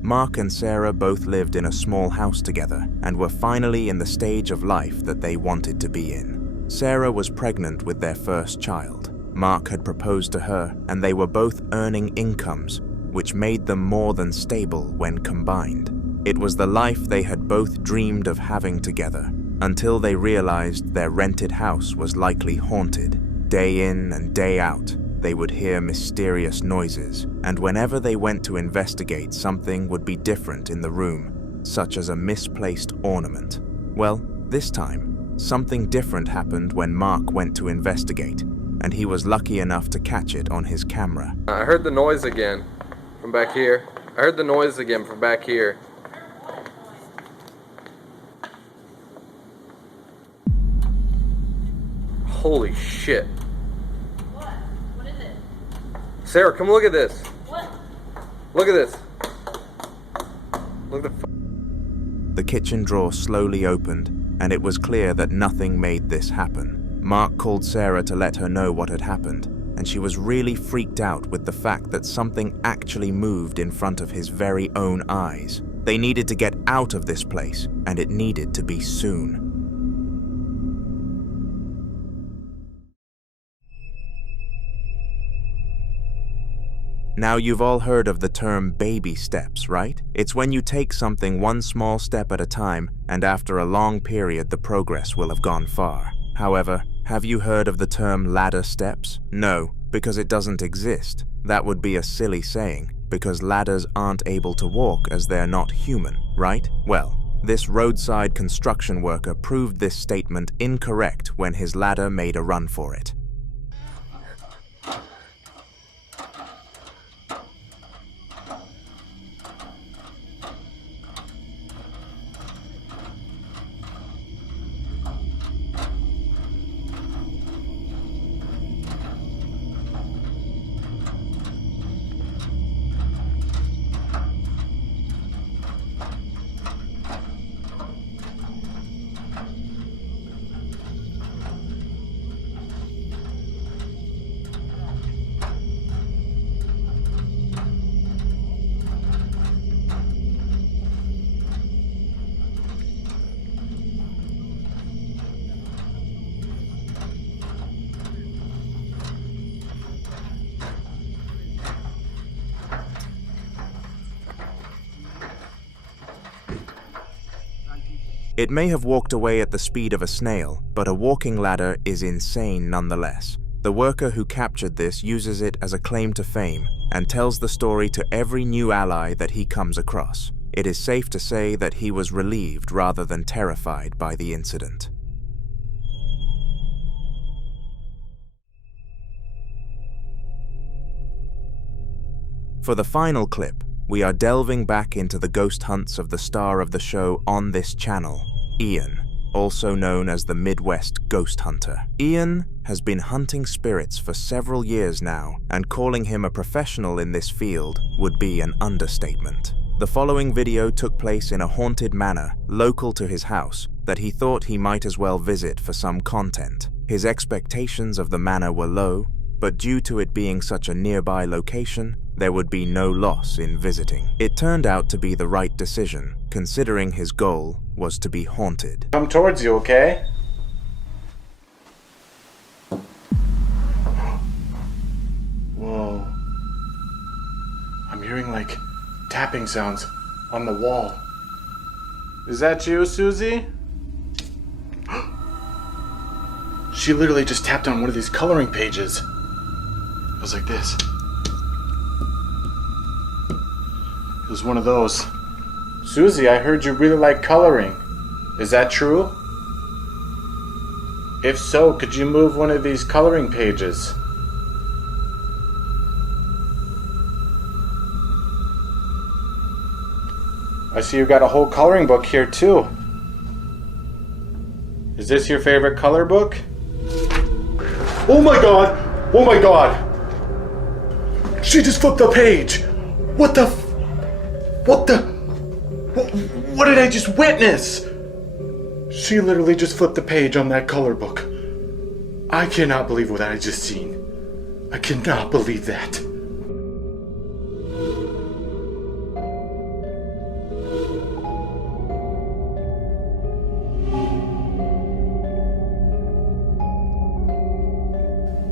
Mark and Sarah both lived in a small house together and were finally in the stage of life that they wanted to be in. Sarah was pregnant with their first child. Mark had proposed to her, and they were both earning incomes, which made them more than stable when combined. It was the life they had both dreamed of having together, until they realized their rented house was likely haunted. Day in and day out, they would hear mysterious noises, and whenever they went to investigate, something would be different in the room, such as a misplaced ornament. Well, this time, something different happened when Mark went to investigate, and he was lucky enough to catch it on his camera. I heard the noise again from back here. I heard the noise again from back here. Holy shit. What? What is it? Sarah, come look at this. What? Look at this. Look at The kitchen drawer slowly opened, and it was clear that nothing made this happen. Mark called Sarah to let her know what had happened, and she was really freaked out with the fact that something actually moved in front of his very own eyes. They needed to get out of this place, and it needed to be soon. Now, you've all heard of the term baby steps, right? It's when you take something one small step at a time, and after a long period, the progress will have gone far. However, have you heard of the term ladder steps? No, because it doesn't exist. That would be a silly saying, because ladders aren't able to walk as they're not human, right? Well, this roadside construction worker proved this statement incorrect when his ladder made a run for it. It may have walked away at the speed of a snail, but a walking ladder is insane nonetheless. The worker who captured this uses it as a claim to fame and tells the story to every new ally that he comes across. It is safe to say that he was relieved rather than terrified by the incident. For the final clip, we are delving back into the ghost hunts of the star of the show on this channel, Ian, also known as the Midwest Ghost Hunter. Ian has been hunting spirits for several years now, and calling him a professional in this field would be an understatement. The following video took place in a haunted manor local to his house that he thought he might as well visit for some content. His expectations of the manor were low, but due to it being such a nearby location, there would be no loss in visiting. It turned out to be the right decision, considering his goal was to be haunted. Come towards you, okay? Whoa. I'm hearing like tapping sounds on the wall. Is that you, Susie? She literally just tapped on one of these coloring pages. It was like this. It was one of those. Susie, I heard you really like coloring. Is that true? If so, could you move one of these coloring pages? I see you got a whole coloring book here too. Is this your favorite color book? Oh my god! Oh my god! She just flipped the page! What the What did I just witness? She literally just flipped the page on that color book. I cannot believe what I just seen. I cannot believe that.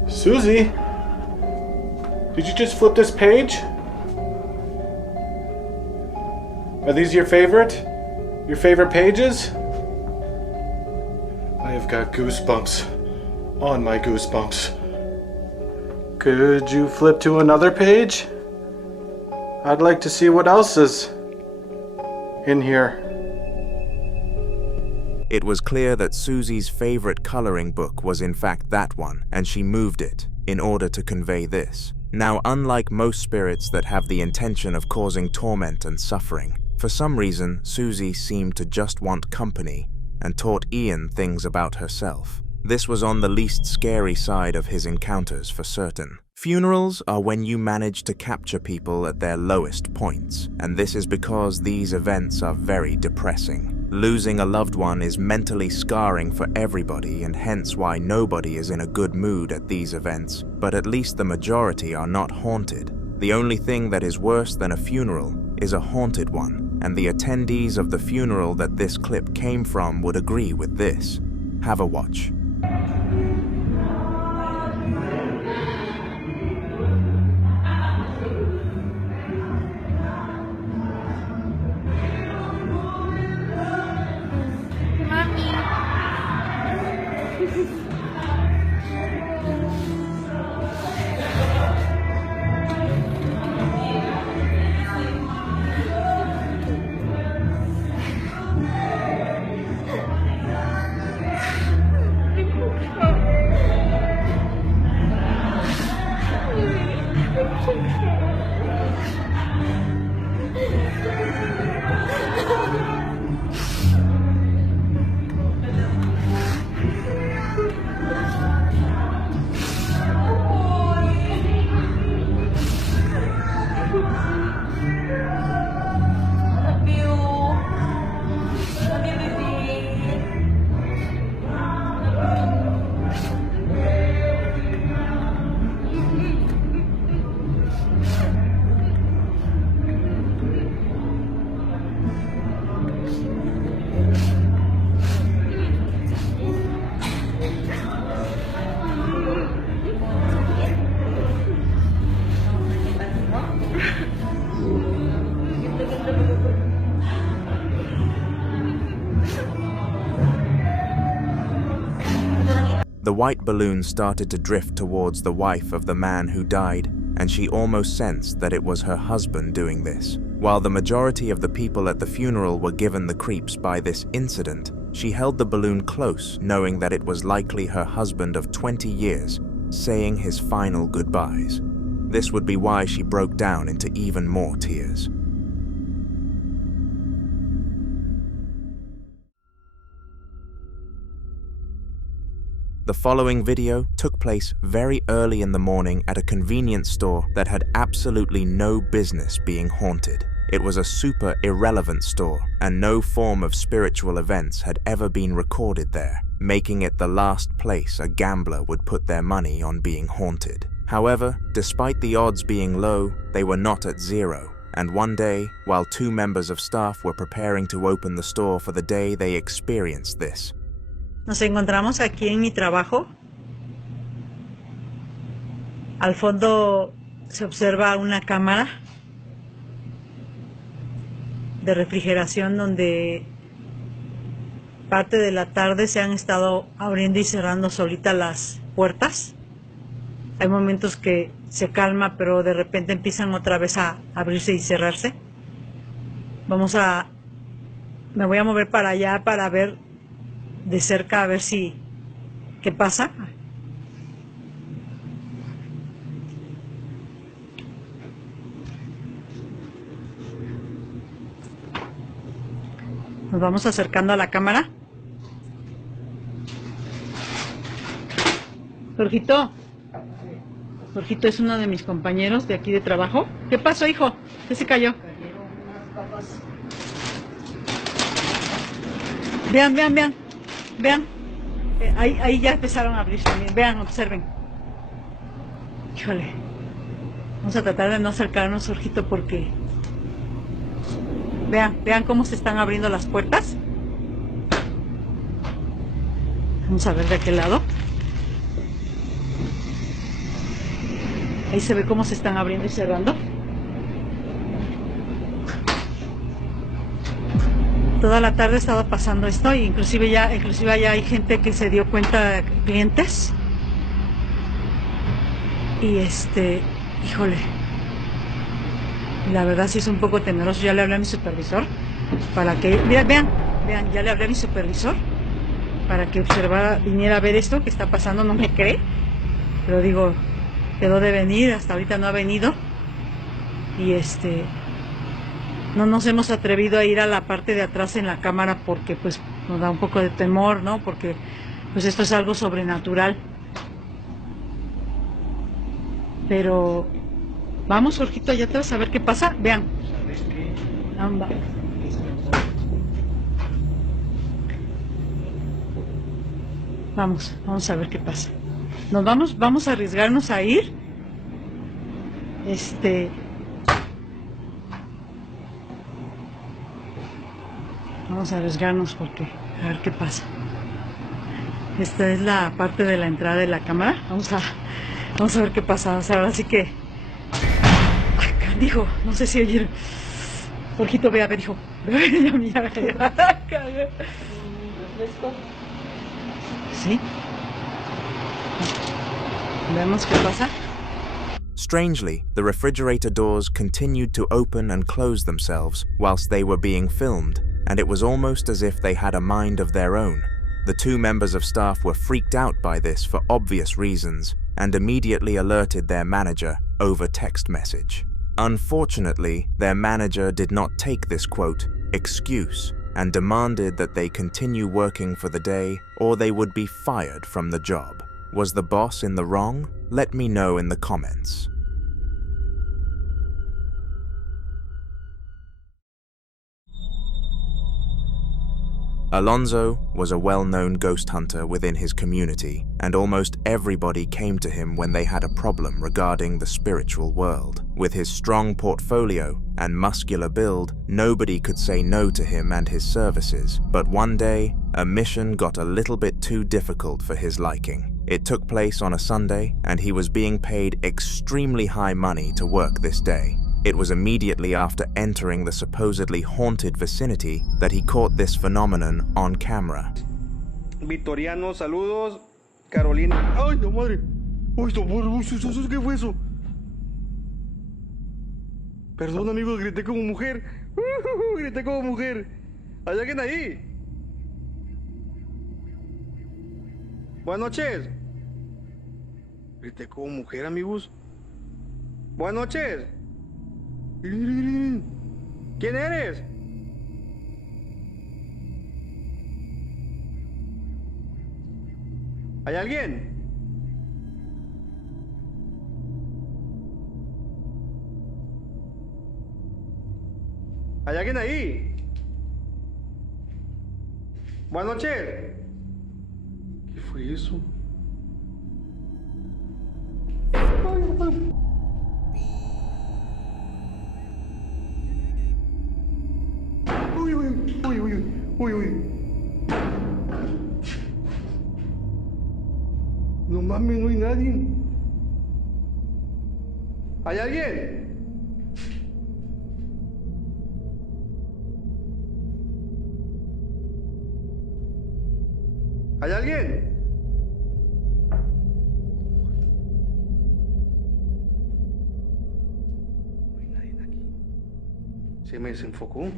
Susie, did you just flip this page? Are these your favorite pages? I have got goosebumps on my goosebumps. Could you flip to another page? I'd like to see what else is in here. It was clear that Susie's favorite coloring book was in fact that one, and she moved it in order to convey this. Now, unlike most spirits that have the intention of causing torment and suffering, for some reason, Susie seemed to just want company and taught Ian things about herself. This was on the least scary side of his encounters for certain. Funerals are when you manage to capture people at their lowest points, and this is because these events are very depressing. Losing a loved one is mentally scarring for everybody, and hence why nobody is in a good mood at these events, but at least the majority are not haunted. The only thing that is worse than a funeral is a haunted one, and the attendees of the funeral that this clip came from would agree with this. Have a watch. The white balloon started to drift towards the wife of the man who died, and she almost sensed that it was her husband doing this. While the majority of the people at the funeral were given the creeps by this incident, she held the balloon close, knowing that it was likely her husband of 20 years, saying his final goodbyes. This would be why she broke down into even more tears. The following video took place very early in the morning at a convenience store that had absolutely no business being haunted. It was a super irrelevant store, and no form of spiritual events had ever been recorded there, making it the last place a gambler would put their money on being haunted. However, despite the odds being low, they were not at zero, and one day, while 2 members of staff were preparing to open the store for the day they experienced this. Nos encontramos aquí en mi trabajo. Al fondo se observa una cámara de refrigeración donde parte de la tarde se han estado abriendo y cerrando solitas las puertas. Hay momentos que se calma, pero de repente empiezan otra vez a abrirse y cerrarse. Me voy a mover para allá para ver de cerca a ver qué pasa. Nos vamos acercando a la cámara. Jorgito es uno de mis compañeros de aquí de trabajo. ¿Qué pasó, hijo? ¿Qué se cayó? Vean. Ahí ya empezaron a abrir también. Vean, observen. Híjole. Vamos a tratar de no acercarnos, Jorgito, porque... Vean cómo se están abriendo las puertas. Vamos a ver de aquel lado. Ahí se ve cómo se están abriendo y cerrando. Toda la tarde estaba pasando esto, e inclusive ya hay gente que se dio cuenta, clientes. Y híjole, la verdad sí es un poco temeroso. Ya le hablé a mi supervisor para que, vean, ya le hablé a mi supervisor para que viniera a ver esto que está pasando. No me cree, pero digo, quedó de venir, hasta ahorita no ha venido. Y no nos hemos atrevido a ir a la parte de atrás en la cámara porque pues nos da un poco de temor, ¿no? Porque pues esto es algo sobrenatural. Pero vamos, Jorgito, allá atrás a ver qué pasa. Vean. Vamos a ver qué pasa. Vamos a arriesgarnos a ir. Vamos a arriesgarnos porque a ver qué pasa. Esta es la parte de la entrada de la cámara. Vamos a ver qué pasa. O sea, ahora sí que... Dijo, no sé si oyeron. Jorgito, ve a ver, hijo. Mira. ¿Sí? Veamos qué pasa. Strangely, the refrigerator doors continued to open and close themselves whilst they were being filmed, and it was almost as if they had a mind of their own. The 2 members of staff were freaked out by this for obvious reasons, and immediately alerted their manager over text message. Unfortunately, their manager did not take this quote, excuse, and demanded that they continue working for the day or they would be fired from the job. Was the boss in the wrong? Let me know in the comments. Alonso was a well-known ghost hunter within his community, and almost everybody came to him when they had a problem regarding the spiritual world. With his strong portfolio and muscular build, nobody could say no to him and his services. But one day, a mission got a little bit too difficult for his liking. It took place on a Sunday, and he was being paid extremely high money to work this day. It was immediately after entering the supposedly haunted vicinity that he caught this phenomenon on camera. Vitoriano, saludos. Carolina. ¡Ay, no madre! ¡Uy, qué fue eso! Perdón, amigos, grité como mujer. Grité como mujer. ¿Hay alguien ahí? Buenas noches. Grité como mujer, amigos. Buenas noches. ¿Quién eres? ¿Hay alguien? ¿Hay alguien ahí? Buenas noches. ¿Qué fue eso? Uy, uy, uy, uy, uy, uy. No mames, no hay nadie. ¿Hay alguien? ¿Hay alguien? No hay nadie aquí. Se me desenfocó.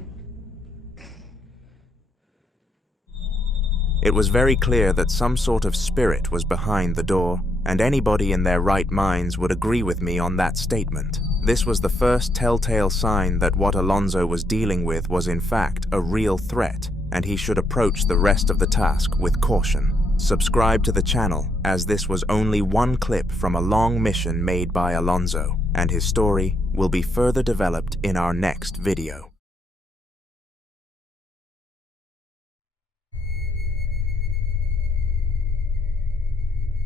It was very clear that some sort of spirit was behind the door, and anybody in their right minds would agree with me on that statement. This was the first telltale sign that what Alonso was dealing with was in fact a real threat, and he should approach the rest of the task with caution. Subscribe to the channel, as this was only one clip from a long mission made by Alonso, and his story will be further developed in our next video.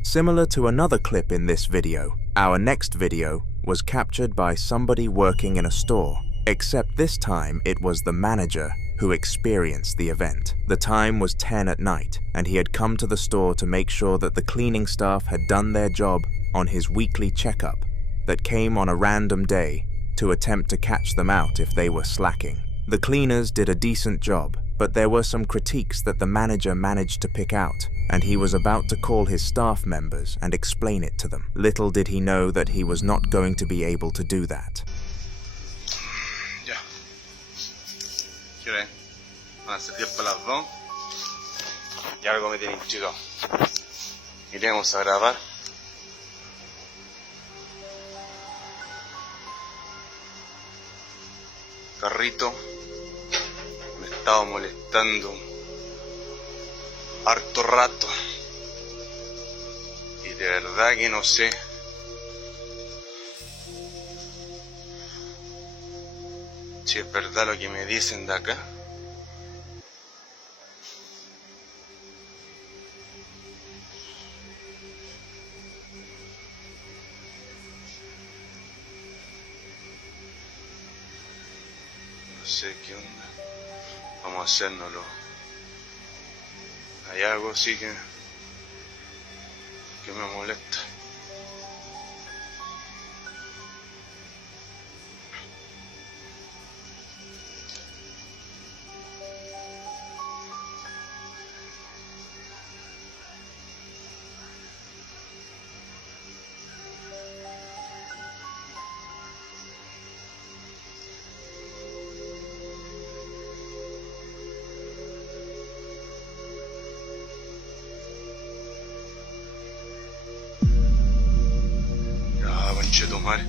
Similar to another clip in this video, our next video was captured by somebody working in a store, except this time it was the manager who experienced the event. The time was 10 at night, and he had come to the store to make sure that the cleaning staff had done their job on his weekly checkup that came on a random day to attempt to catch them out if they were slacking. The cleaners did a decent job, but there were some critiques that the manager managed to pick out, and he was about to call his staff members and explain it to them. Little did he know that he was not going to be able to do that. Ya. ¿Qué hora es? Van a ser 10 para las 2. Y algo me tiene intrigado. Iremos a grabar. Carrito me estaba molestando harto rato y de verdad que no sé si es verdad lo que me dicen de acá. No sé qué onda. Vamos a hacérnoslo. Hay algo así que me molesta. Omar.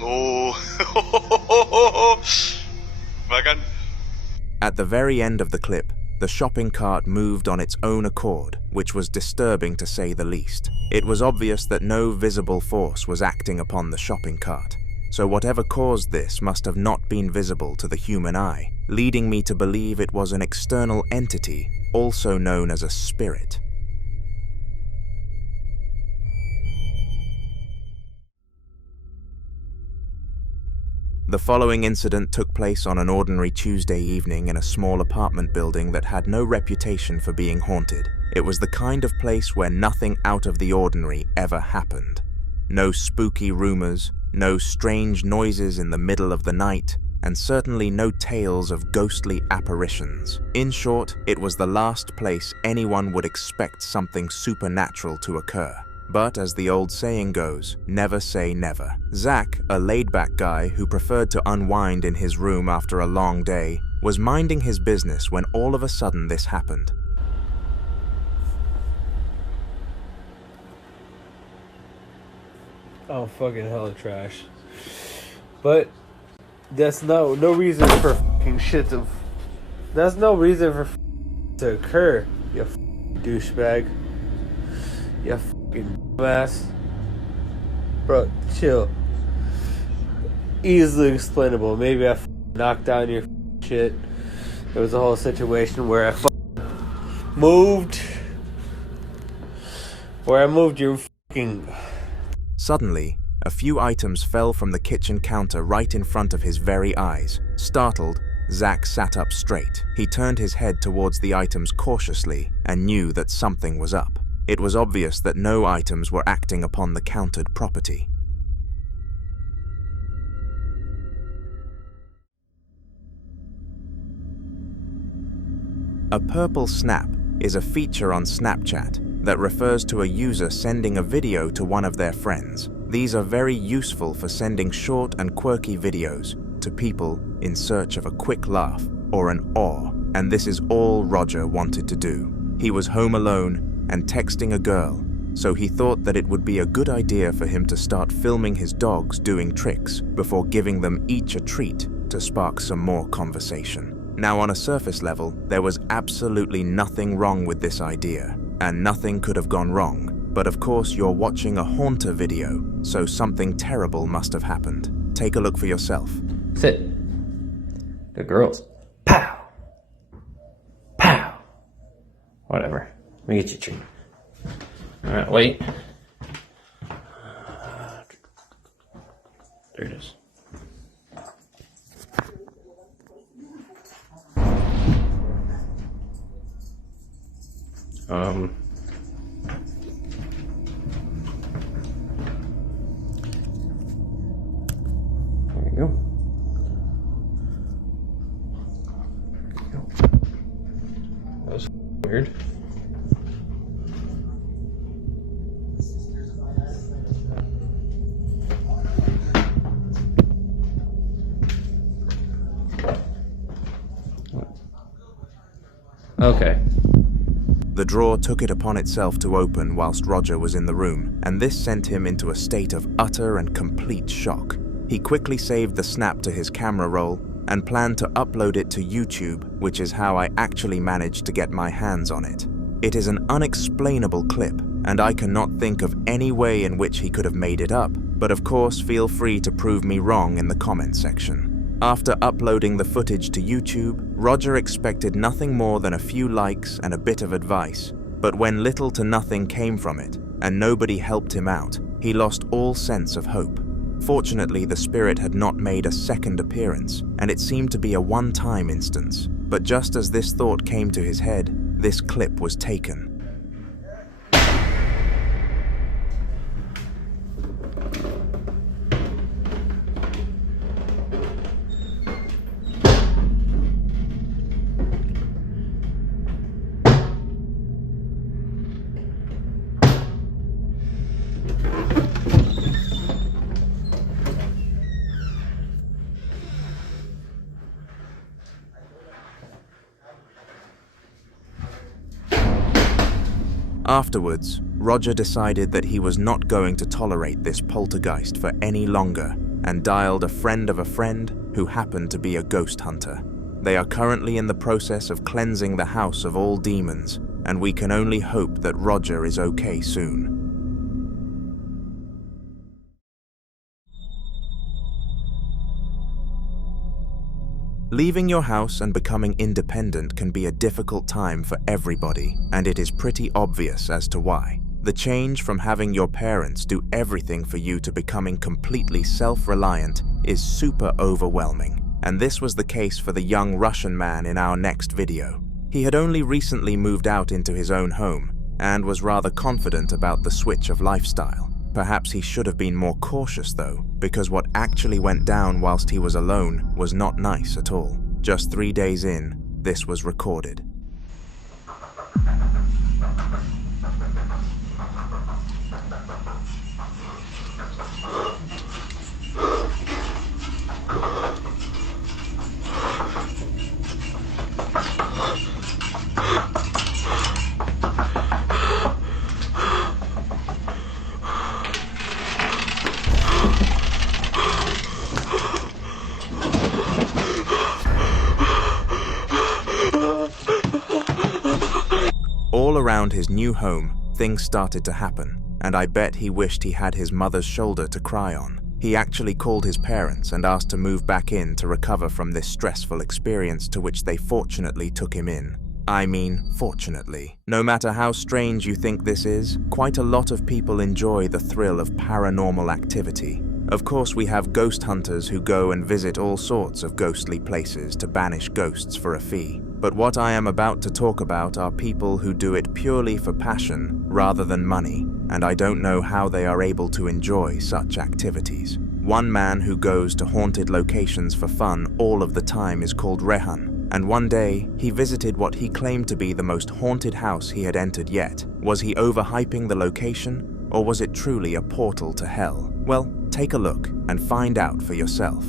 Oh, bacán. At the very end of the clip, the shopping cart moved on its own accord, which was disturbing to say the least. It was obvious that no visible force was acting upon the shopping cart, so whatever caused this must have not been visible to the human eye, leading me to believe it was an external entity, also known as a spirit. The following incident took place on an ordinary Tuesday evening in a small apartment building that had no reputation for being haunted. It was the kind of place where nothing out of the ordinary ever happened. No spooky rumors, no strange noises in the middle of the night, and certainly no tales of ghostly apparitions. In short, it was the last place anyone would expect something supernatural to occur. But as the old saying goes, never say never. Zach, a laid-back guy who preferred to unwind in his room after a long day, was minding his business when all of a sudden this happened. Oh, fucking hella trash. But that's no reason for fucking shit to. That's no reason for to occur. You fucking douchebag. You fucking ass. Bro, chill. Easily explainable. Maybe I knocked down your shit. There was a whole situation where I moved. Where I moved your fucking. Suddenly, a few items fell from the kitchen counter right in front of his very eyes. Startled, Zach sat up straight. He turned his head towards the items cautiously and knew that something was up. It was obvious that no items were acting upon the countered property. A purple snap is a feature on Snapchat that refers to a user sending a video to one of their friends. These are very useful for sending short and quirky videos to people in search of a quick laugh or an awe, and this is all Roger wanted to do. He was home alone and texting a girl, so he thought that it would be a good idea for him to start filming his dogs doing tricks before giving them each a treat to spark some more conversation. Now, on a surface level, there was absolutely nothing wrong with this idea, and nothing could have gone wrong. But of course, you're watching a haunter video, so something terrible must have happened. Take a look for yourself. Sit. Good girls. Pow! Pow! Whatever. Let me get you a treat. Alright, wait. There it is. There you go. That was weird. Okay. The drawer took it upon itself to open whilst Roger was in the room, and this sent him into a state of utter and complete shock. He quickly saved the snap to his camera roll and planned to upload it to YouTube, which is how I actually managed to get my hands on it. It is an unexplainable clip, and I cannot think of any way in which he could have made it up, but of course feel free to prove me wrong in the comments section. After uploading the footage to YouTube, Roger expected nothing more than a few likes and a bit of advice, but when little to nothing came from it, and nobody helped him out, he lost all sense of hope. Fortunately, the spirit had not made a second appearance, and it seemed to be a one-time instance. But just as this thought came to his head, this clip was taken. Afterwards, Roger decided that he was not going to tolerate this poltergeist for any longer and dialed a friend of a friend who happened to be a ghost hunter. They are currently in the process of cleansing the house of all demons, and we can only hope that Roger is okay soon. Leaving your house and becoming independent can be a difficult time for everybody, and it is pretty obvious as to why. The change from having your parents do everything for you to becoming completely self-reliant is super overwhelming, and this was the case for the young Russian man in our next video. He had only recently moved out into his own home and was rather confident about the switch of lifestyle. Perhaps he should have been more cautious though, because what actually went down whilst he was alone was not nice at all. Just 3 days in, this was recorded. All around his new home, things started to happen, and I bet he wished he had his mother's shoulder to cry on. He actually called his parents and asked to move back in to recover from this stressful experience to which they fortunately took him in. I mean, fortunately. No matter how strange you think this is, quite a lot of people enjoy the thrill of paranormal activity. Of course, we have ghost hunters who go and visit all sorts of ghostly places to banish ghosts for a fee. But what I am about to talk about are people who do it purely for passion rather than money, and I don't know how they are able to enjoy such activities. One man who goes to haunted locations for fun all of the time is called Rehan, and one day he visited what he claimed to be the most haunted house he had entered yet. Was he overhyping the location, or was it truly a portal to hell? Well, take a look and find out for yourself.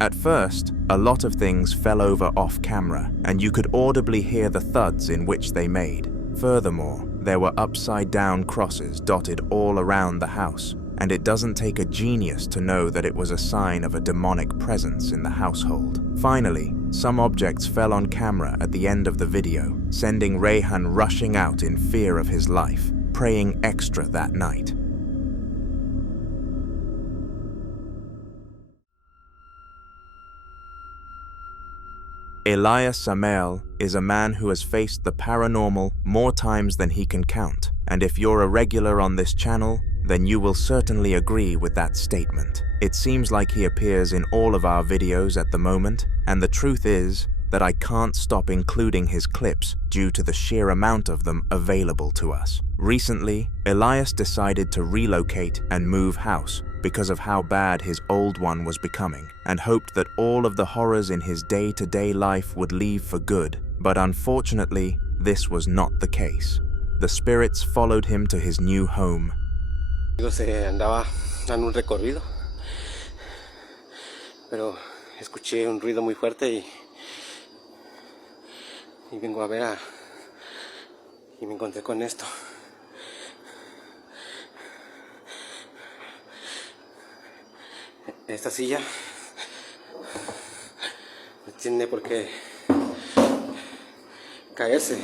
At first, a lot of things fell over off camera, and you could audibly hear the thuds in which they made. Furthermore, there were upside-down crosses dotted all around the house, and it doesn't take a genius to know that it was a sign of a demonic presence in the household. Finally, some objects fell on camera at the end of the video, sending Rayhan rushing out in fear of his life, praying extra that night. Elias Samel is a man who has faced the paranormal more times than he can count, and if you're a regular on this channel, then you will certainly agree with that statement. It seems like he appears in all of our videos at the moment, and the truth is that I can't stop including his clips due to the sheer amount of them available to us. Recently, Elias decided to relocate and move house because of how bad his old one was becoming, and hoped that all of the horrors in his day-to-day life would leave for good, but unfortunately, this was not the case. The spirits followed him to his new home. Se andaba dando un recorrido, pero escuché un ruido muy fuerte y vengo a ver y me encontré con esto. Esta silla no tiene por qué caerse.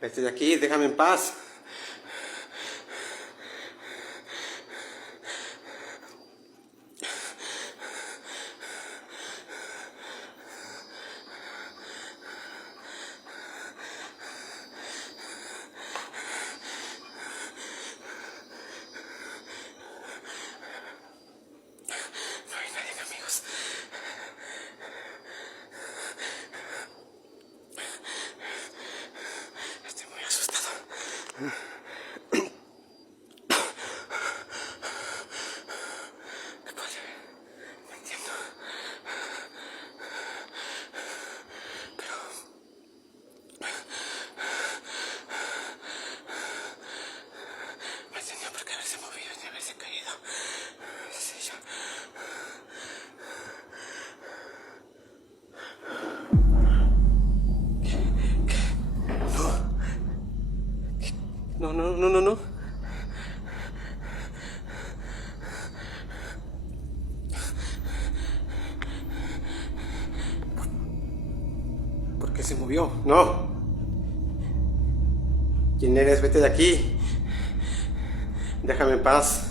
Vete de aquí, déjame en paz. No hay nadie, amigos. No. ¿Por qué se movió? No. ¿Quién eres? Vete de aquí. Déjame en paz.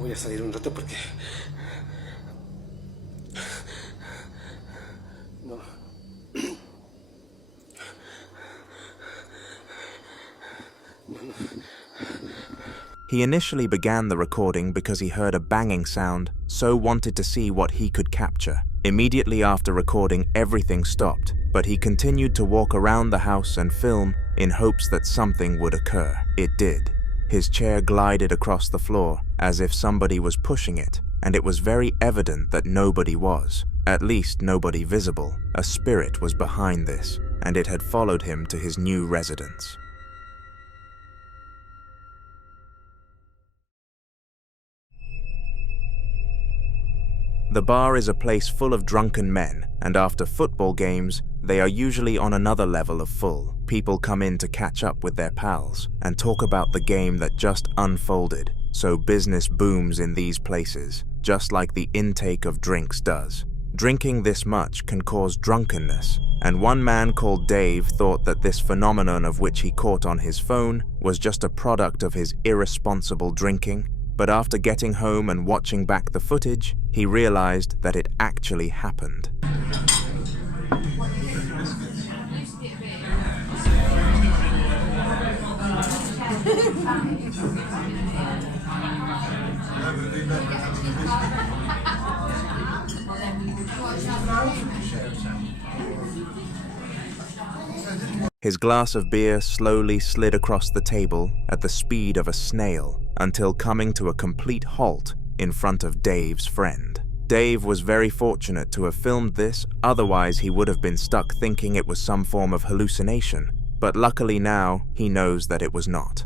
Voy a salir un rato porque no. He initially began the recording because he heard a banging sound, so wanted to see what he could capture. Immediately after recording, everything stopped, but he continued to walk around the house and film in hopes that something would occur. It did. His chair glided across the floor, as if somebody was pushing it, and it was very evident that nobody was, at least nobody visible. A spirit was behind this, and it had followed him to his new residence. The bar is a place full of drunken men, and after football games, they are usually on another level of full. People come in to catch up with their pals and talk about the game that just unfolded, so business booms in these places, just like the intake of drinks does. Drinking this much can cause drunkenness, and one man called Dave thought that this phenomenon of which he caught on his phone was just a product of his irresponsible drinking. But after getting home and watching back the footage, he realized that it actually happened. His glass of beer slowly slid across the table at the speed of a snail until coming to a complete halt in front of Dave's friend. Dave was very fortunate to have filmed this, otherwise he would have been stuck thinking it was some form of hallucination, but luckily now he knows that it was not.